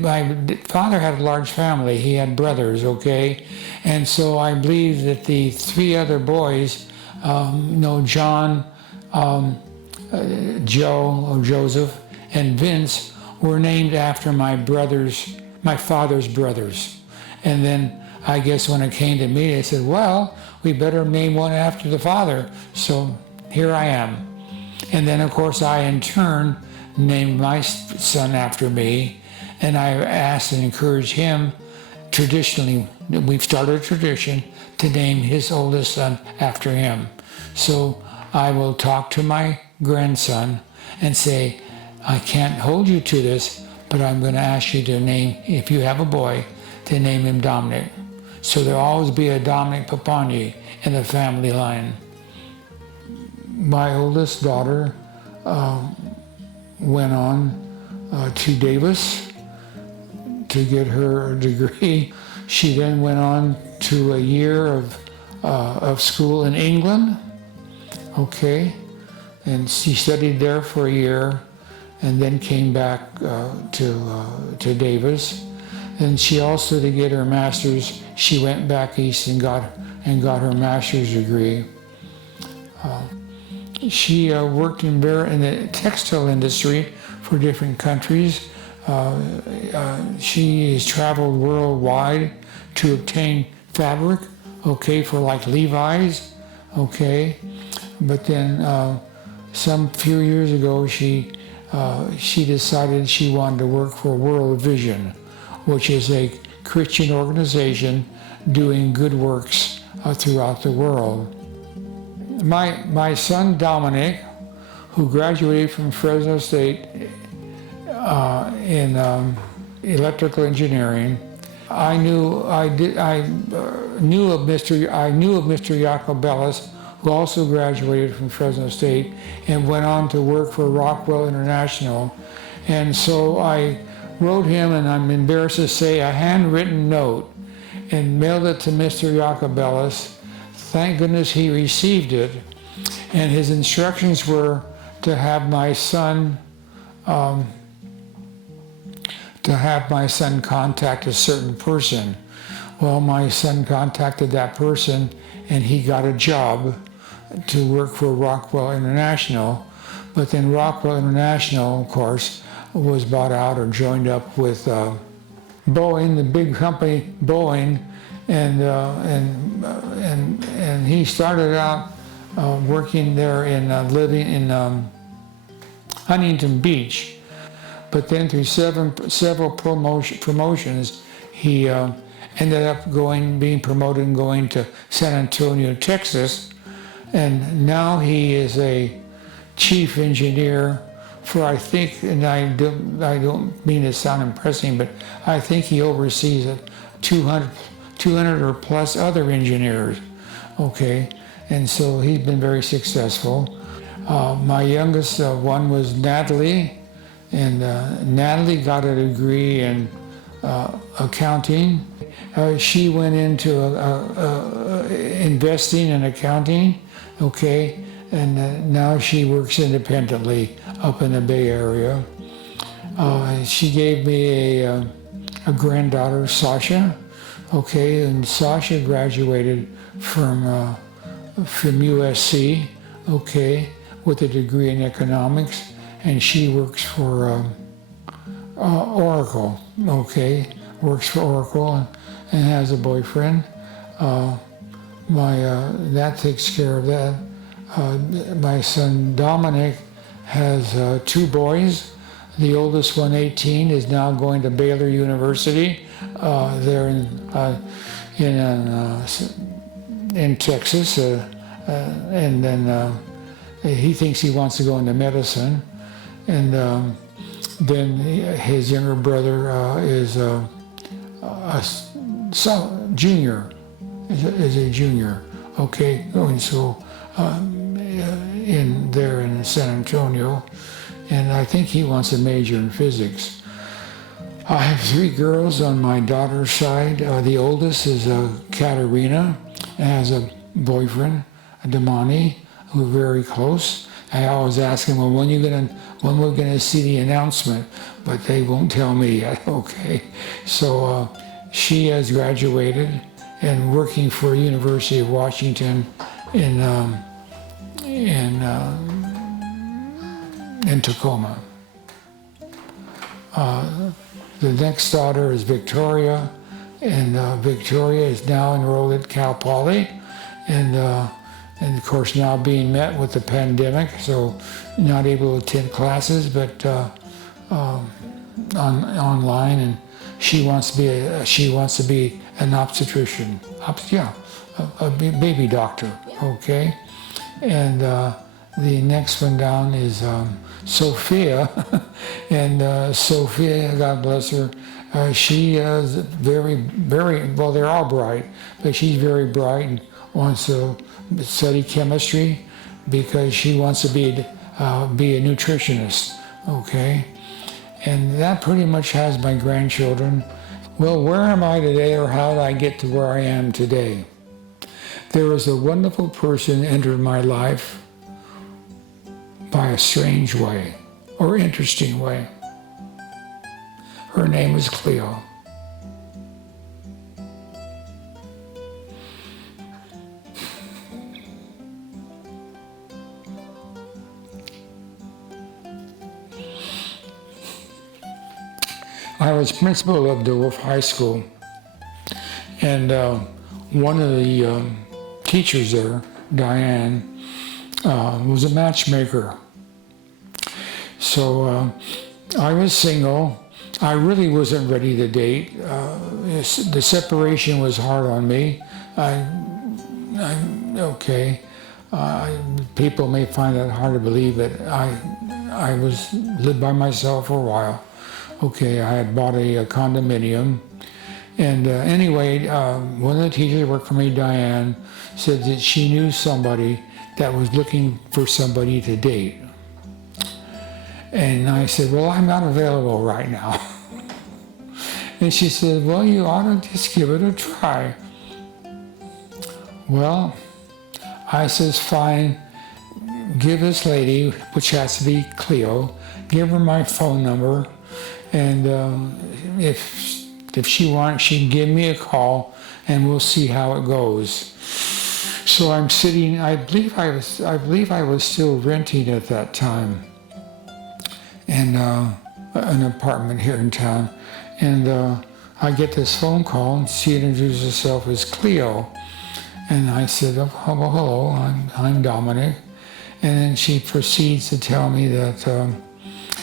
my father had a large family. He had brothers, okay? And so I believe that the 3 other boys, John, Joe, or Joseph, and Vince, were named after my father's brothers. And then I guess when it came to me, they said, well, we better name one after the father. So here I am. And then, of course, I in turn named my son after me, and I asked and encouraged him, traditionally, we've started a tradition to name his oldest son after him. So I will talk to my grandson and say, I can't hold you to this, but I'm going to ask you to name, if you have a boy, to name him Dominic. So there'll always be a Dominic Papagni in the family line. My oldest daughter went on to Davis to get her degree. She then went on to a year of school in England, okay, and she studied there for a year, and then came back to Davis. And she also, to get her master's, she went back east and got her master's degree. She worked in the textile industry for different countries. She has traveled worldwide to obtain fabric, okay, for like Levi's, okay. But then some few years ago, she decided she wanted to work for World Vision, which is a Christian organization doing good works throughout the world. My son Dominic, who graduated from Fresno State in electrical engineering, I knew of Mr. Jacobellis, who also graduated from Fresno State and went on to work for Rockwell International. And so I wrote him, and I'm embarrassed to say, a handwritten note and mailed it to Mr. Jacobellis. Thank goodness he received it. And his instructions were to have my son contact a certain person. Well, my son contacted that person, and he got a job to work for Rockwell International. But then Rockwell International, of course, was bought out or joined up with Boeing, the big company Boeing, and he started out working there living in Huntington Beach. But then through several promotions, he ended up being promoted and going to San Antonio, Texas, and now he is a chief engineer for, I think, and I don't mean to sound impressing, but I think he oversees 200 or plus other engineers, okay? And so he's been very successful. My youngest one was Natalie, and Natalie got a degree in accounting. She went into investing in accounting, okay? And now she works independently up in the Bay Area. She gave me a granddaughter, Sasha, okay, and Sasha graduated from USC, okay, with a degree in economics, and she works for Oracle, okay, works for Oracle and has a boyfriend. That takes care of that. My son Dominic has 2 boys. The oldest one, 18, is now going to Baylor University. There in Texas, and then he thinks he wants to go into medicine. And then his younger brother is a junior, is a junior, okay, going to school in San Antonio, and I think he wants to major in physics. I have 3 girls on my daughter's side. The oldest is Katerina, and has a boyfriend, Dominic, who are very close. I always ask him, well, when we're gonna see the announcement, but they won't tell me yet. Okay, so she has graduated and working for University of Washington in Tacoma. The next daughter is Victoria, and Victoria is now enrolled at Cal Poly, and of course now being met with the pandemic, so not able to attend classes, but online, and she wants to be an obstetrician, a baby doctor, okay, and the next one down is Sophia, and Sophia, God bless her, she is very, very, well, they're all bright, but she's very bright and wants to study chemistry because she wants to be a nutritionist, okay? And that pretty much has my grandchildren. Well, where am I today, or how did I get to where I am today? There was a wonderful person entered my life by a strange way, or interesting way. Her name is Cleo. I was principal of DeWolf High School, and one of the teachers there, Diane, was a matchmaker. So I was single. I really wasn't ready to date. The separation was hard on me. People may find that hard to believe, but I lived by myself for a while. Okay, I had bought a condominium, and anyway, one of the teachers that worked for me, Diane, said that she knew somebody that was looking for somebody to date. And I said, well, I'm not available right now. And she said, well, you ought to just give it a try. Well, I says, fine, give this lady, which has to be Cleo, give her my phone number, and if she wants, she can give me a call, and we'll see how it goes. So I'm sitting. I believe I was still renting at that time, and an apartment here in town, and I get this phone call, and she introduces herself as Cleo, and I said, oh, hello, I'm Dominic, and then she proceeds to tell me that.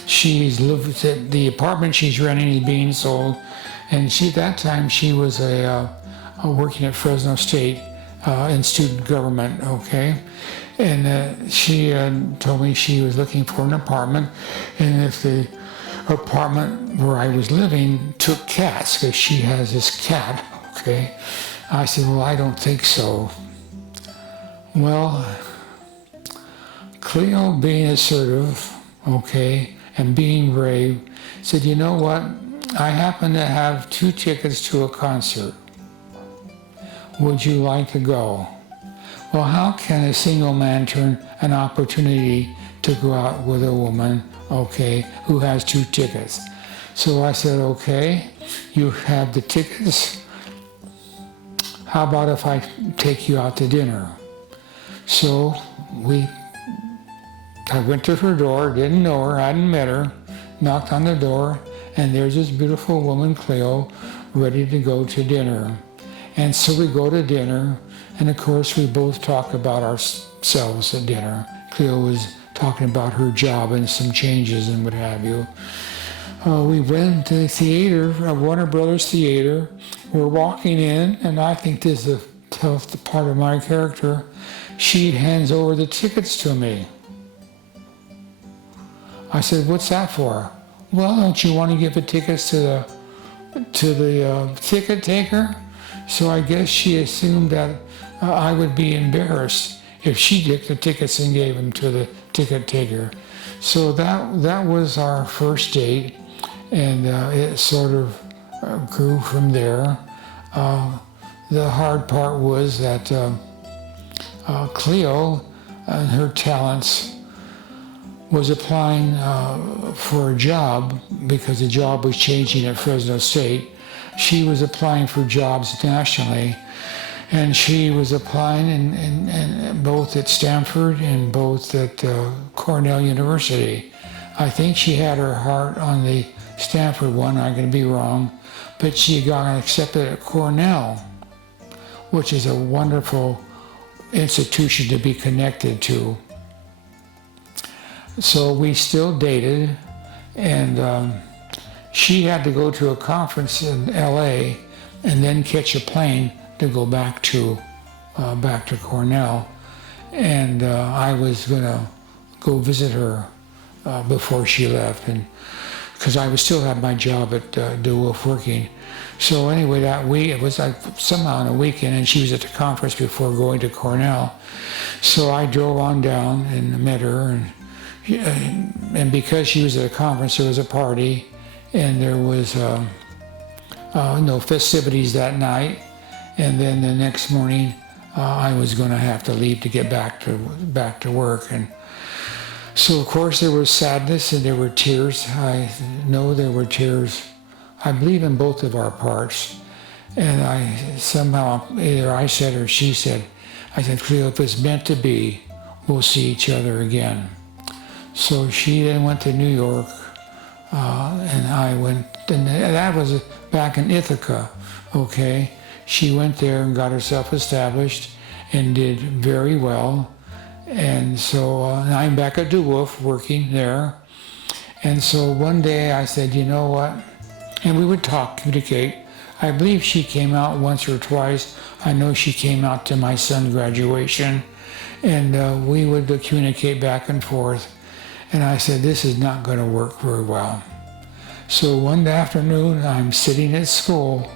The apartment she's renting is being sold, and that time she was working at Fresno State in student government, okay? And she told me she was looking for an apartment, and if the apartment where I was living took cats, because she has this cat, okay? I said, well, I don't think so. Well, Cleo, being assertive, okay, and being brave, said, you know what? I happen to have 2 tickets to a concert. Would you like to go? Well, how can a single man turn an opportunity to go out with a woman, okay, who has 2 tickets? So I said, okay, you have the tickets. How about if I take you out to dinner? So we I went to her door, didn't know her, hadn't met her, knocked on the door, and there's this beautiful woman, Cleo, ready to go to dinner. And so we go to dinner, and of course we both talk about ourselves at dinner. Cleo was talking about her job and some changes and what have you. We went to the theater, Warner Brothers Theater. We're walking in, and I think this is the part of my character. She hands over the tickets to me. I said, "What's that for?" "Well, don't you want to give the tickets to the ticket taker?" So I guess she assumed that I would be embarrassed if she took the tickets and gave them to the ticket taker. So that was our first date, and it sort of grew from there. The hard part was that Cleo and her talents was applying for a job because the job was changing at Fresno State. She was applying for jobs nationally, and she was applying in both at Stanford and both at Cornell University. I think she had her heart on the Stanford one, I'm going to be wrong, but she got accepted at Cornell, which is a wonderful institution to be connected to. So we still dated, and she had to go to a conference in LA and then catch a plane to go back to Cornell. And I was gonna go visit her before she left, and because I would still have my job at DeWolf working. So anyway, that week, it was like somehow on a weekend, and she was at the conference before going to Cornell. So I drove on down and met her, and because she was at a conference, there was a party, and there was festivities that night, and then the next morning I was going to have to leave to get back to work. And so of course there was sadness and there were tears. I know there were tears, I believe, in both of our parts. And I somehow, either I said or she said, I said, "Cleo, if it's meant to be, we'll see each other again." So she then went to New York, and I went, and that was back in Ithaca, okay? She went there and got herself established and did very well. And so I'm back at DeWolf working there. And so one day I said, "You know what?" And we would talk, communicate. I believe she came out once or twice. I know she came out to my son's graduation, and we would communicate back and forth. And I said, "This is not going to work very well." So one afternoon, I'm sitting at school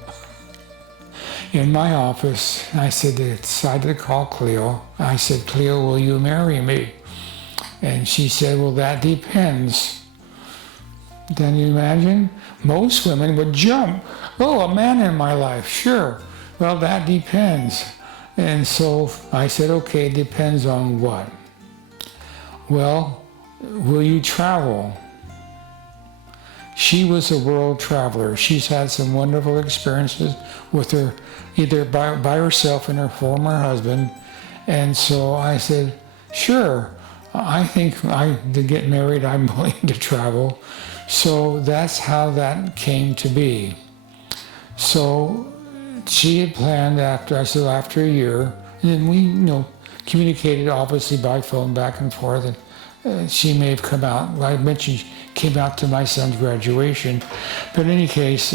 in my office. I decided to call Cleo. I said, "Cleo, will you marry me?" And she said, "Well, that depends." Can you imagine? Most women would jump. "Oh, a man in my life, sure." "Well, that depends." And so I said, "Okay, depends on what?" "Well, will you travel?" She was a world traveler. She's had some wonderful experiences with her, either by herself and her former husband. And so I said, "Sure, I think to get married, I'm willing to travel." So that's how that came to be. So she had planned after a year, and then we, communicated obviously by phone back and forth, and she may have come out, I mentioned she came out to my son's graduation. But in any case,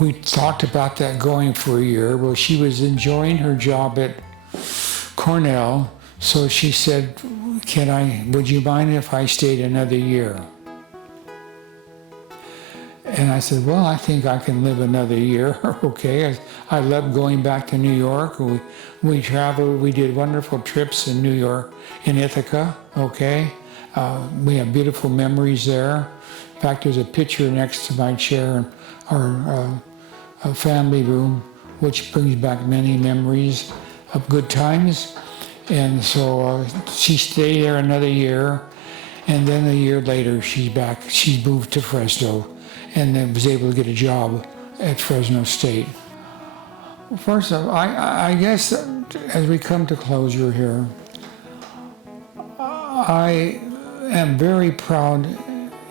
we talked about that going for a year. Well, she was enjoying her job at Cornell, so she said, "Would you mind if I stayed another year?" And I said, "Well, I think I can live another year." Okay. I loved going back to New York. We traveled, we did wonderful trips in New York, in Ithaca, okay. We have beautiful memories there. In fact, there's a picture next to my chair in our family room, which brings back many memories of good times. And so she stayed there another year, and then a year later she moved to Fresno, and then was able to get a job at Fresno State. First of all, I guess as we come to closure here, I am very proud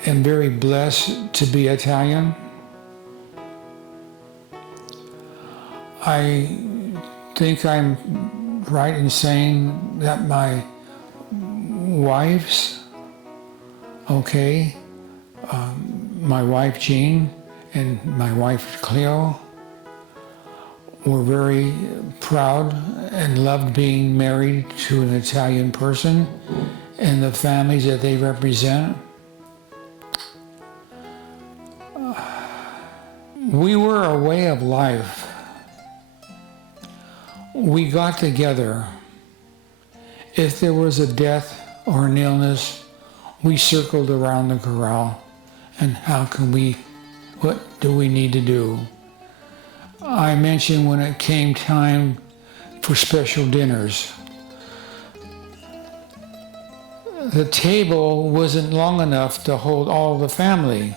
and very blessed to be Italian. I think I'm right in saying that my wives, my wife Jean and my wife Cleo, were very proud and loved being married to an Italian person and the families that they represent. We were a way of life. We got together. If there was a death or an illness, we circled around the corral and what do we need to do? I mentioned when it came time for special dinners. The table wasn't long enough to hold all the family.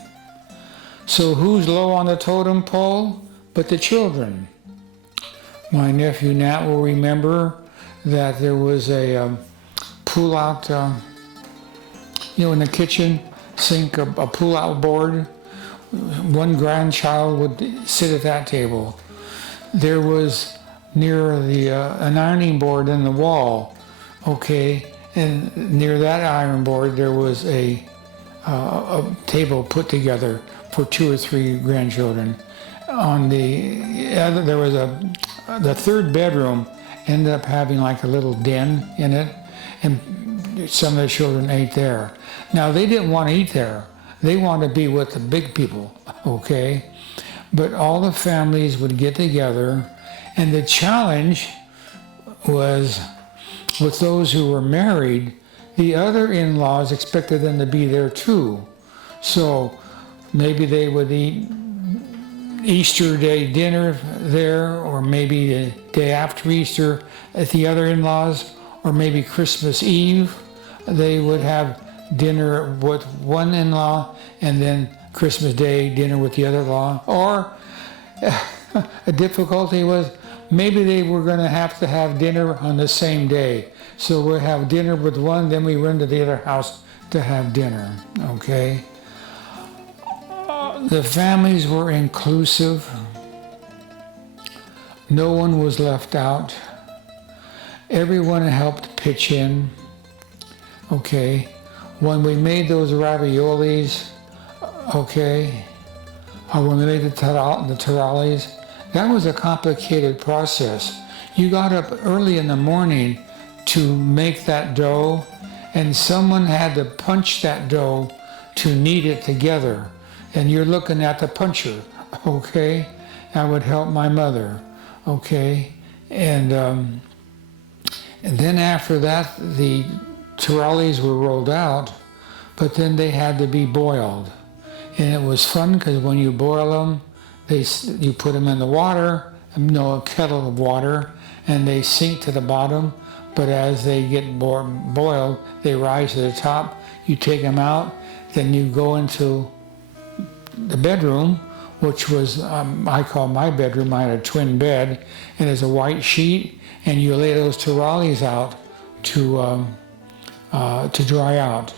So who's low on the totem pole but the children? My nephew Nat will remember that there was a pull-out, in the kitchen sink, a pull-out board. One grandchild would sit at that table. There was near an ironing board in the wall, and near that iron board there was a table put together for 2 or 3 grandchildren. On the other, there was the third bedroom ended up having like a little den in it, and some of the children ate there. Now they didn't want to eat there. They wanted to be with the big people, But all the families would get together, and the challenge was with those who were married, the other in-laws expected them to be there too. So maybe they would eat Easter Day dinner there, or maybe the day after Easter at the other in-laws, or maybe Christmas Eve they would have dinner with one in-law and then Christmas Day dinner with the other in-law. Or a difficulty was maybe they were going to have dinner on the same day. So we'd have dinner with one, then we run to the other house to have dinner, The families were inclusive. No one was left out. Everyone helped pitch in, When we made those raviolis, or when we made the tamales, that was a complicated process. You got up early in the morning to make that dough, and someone had to punch that dough to knead it together. And you're looking at the puncher, That would help my mother, And then after that, the tamales were rolled out, but then they had to be boiled. And it was fun because when you boil them, you put them in the water, a kettle of water, and they sink to the bottom. But as they get boiled, they rise to the top. You take them out, then you go into the bedroom, which was, I call my bedroom, I had a twin bed, and it's a white sheet, and you lay those tamales out to dry out,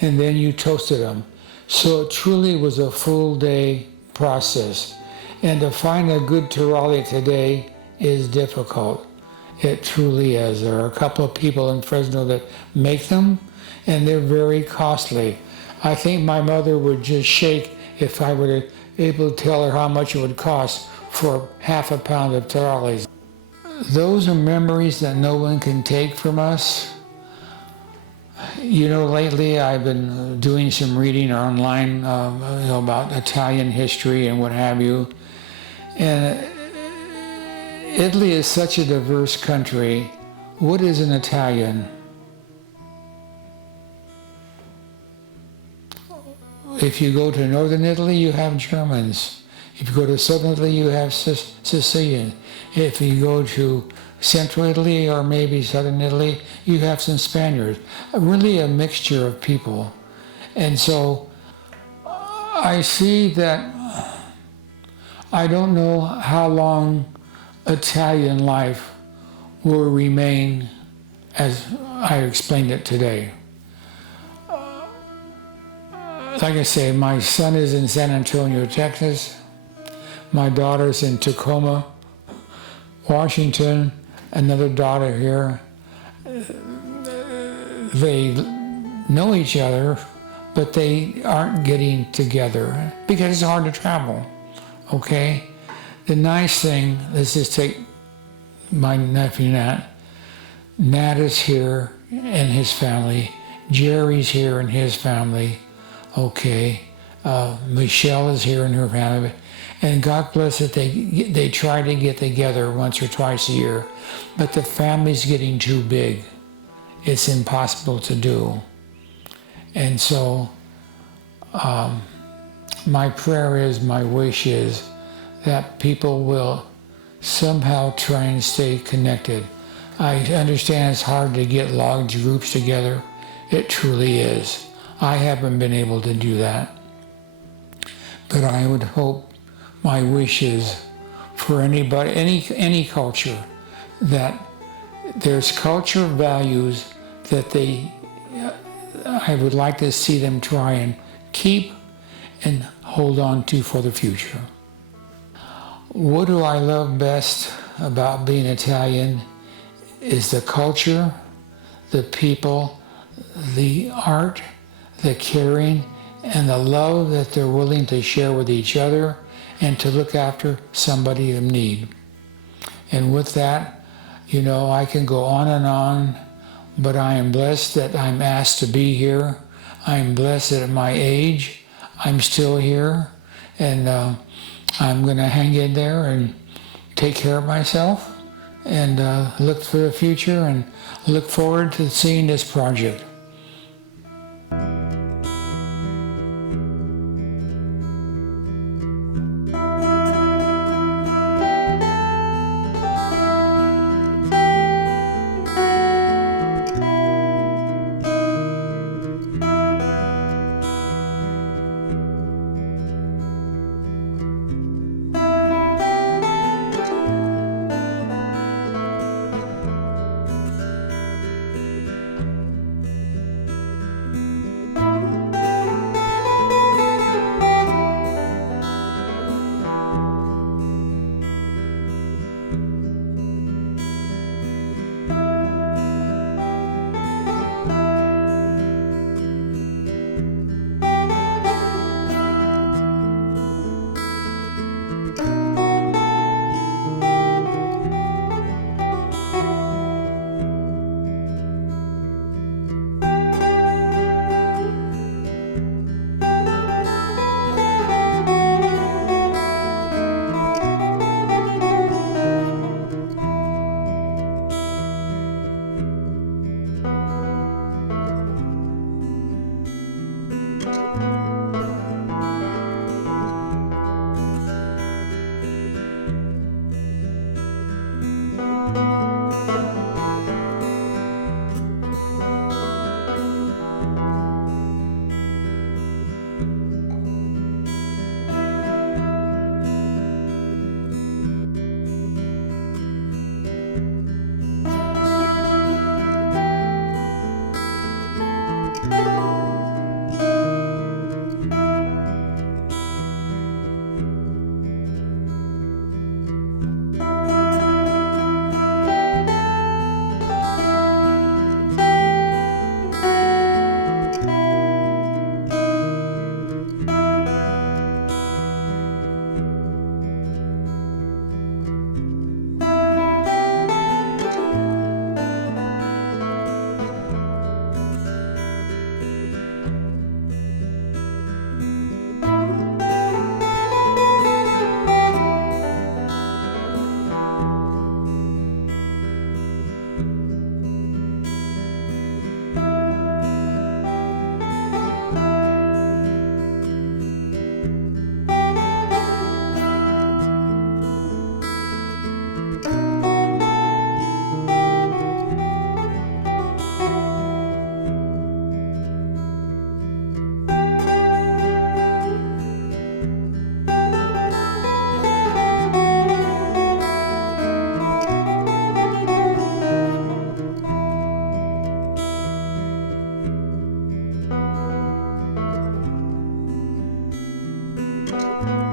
and then you toasted them. So it truly was a full day process. And to find a good tamale today is difficult. It truly is. There are a couple of people in Fresno that make them, and they're very costly. I think my mother would just shake if I were able to tell her how much it would cost for half a pound of tamales. Those are memories that no one can take from us. Lately I've been doing some reading online about Italian history and what have you. And Italy is such a diverse country. What is an Italian? If you go to northern Italy, you have Germans. If you go to southern Italy, you have Sicilian. If you go to central Italy or maybe southern Italy, you have some Spaniards. Really a mixture of people. And so I see that I don't know how long Italian life will remain as I explained it today. like I say, my son is in San Antonio, Texas. My daughter's in Tacoma, Washington. Another daughter here. They know each other, but they aren't getting together because it's hard to travel, okay? The nice thing, let's just take my nephew Nat. Nat is here and his family. Jerry's here and his family, okay? Michelle is here and her family. And God bless it, they try to get together once or twice a year, but the family's getting too big. It's impossible to do. And so my prayer is, my wish is that people will somehow try and stay connected. I understand it's hard to get large groups together. It truly is. I haven't been able to do that. But I would hope, my wish is for anybody, any culture, that there's culture values that I would like to see them try and keep and hold on to for the future. What do I love best about being Italian is the culture, the people, the art, the caring, and the love that they're willing to share with each other and to look after somebody in need. And with that, you know, I can go on, but I am blessed that I'm asked to be here. I'm blessed that at my age, I'm still here, and I'm gonna hang in there and take care of myself and look for the future and look forward to seeing this project. you.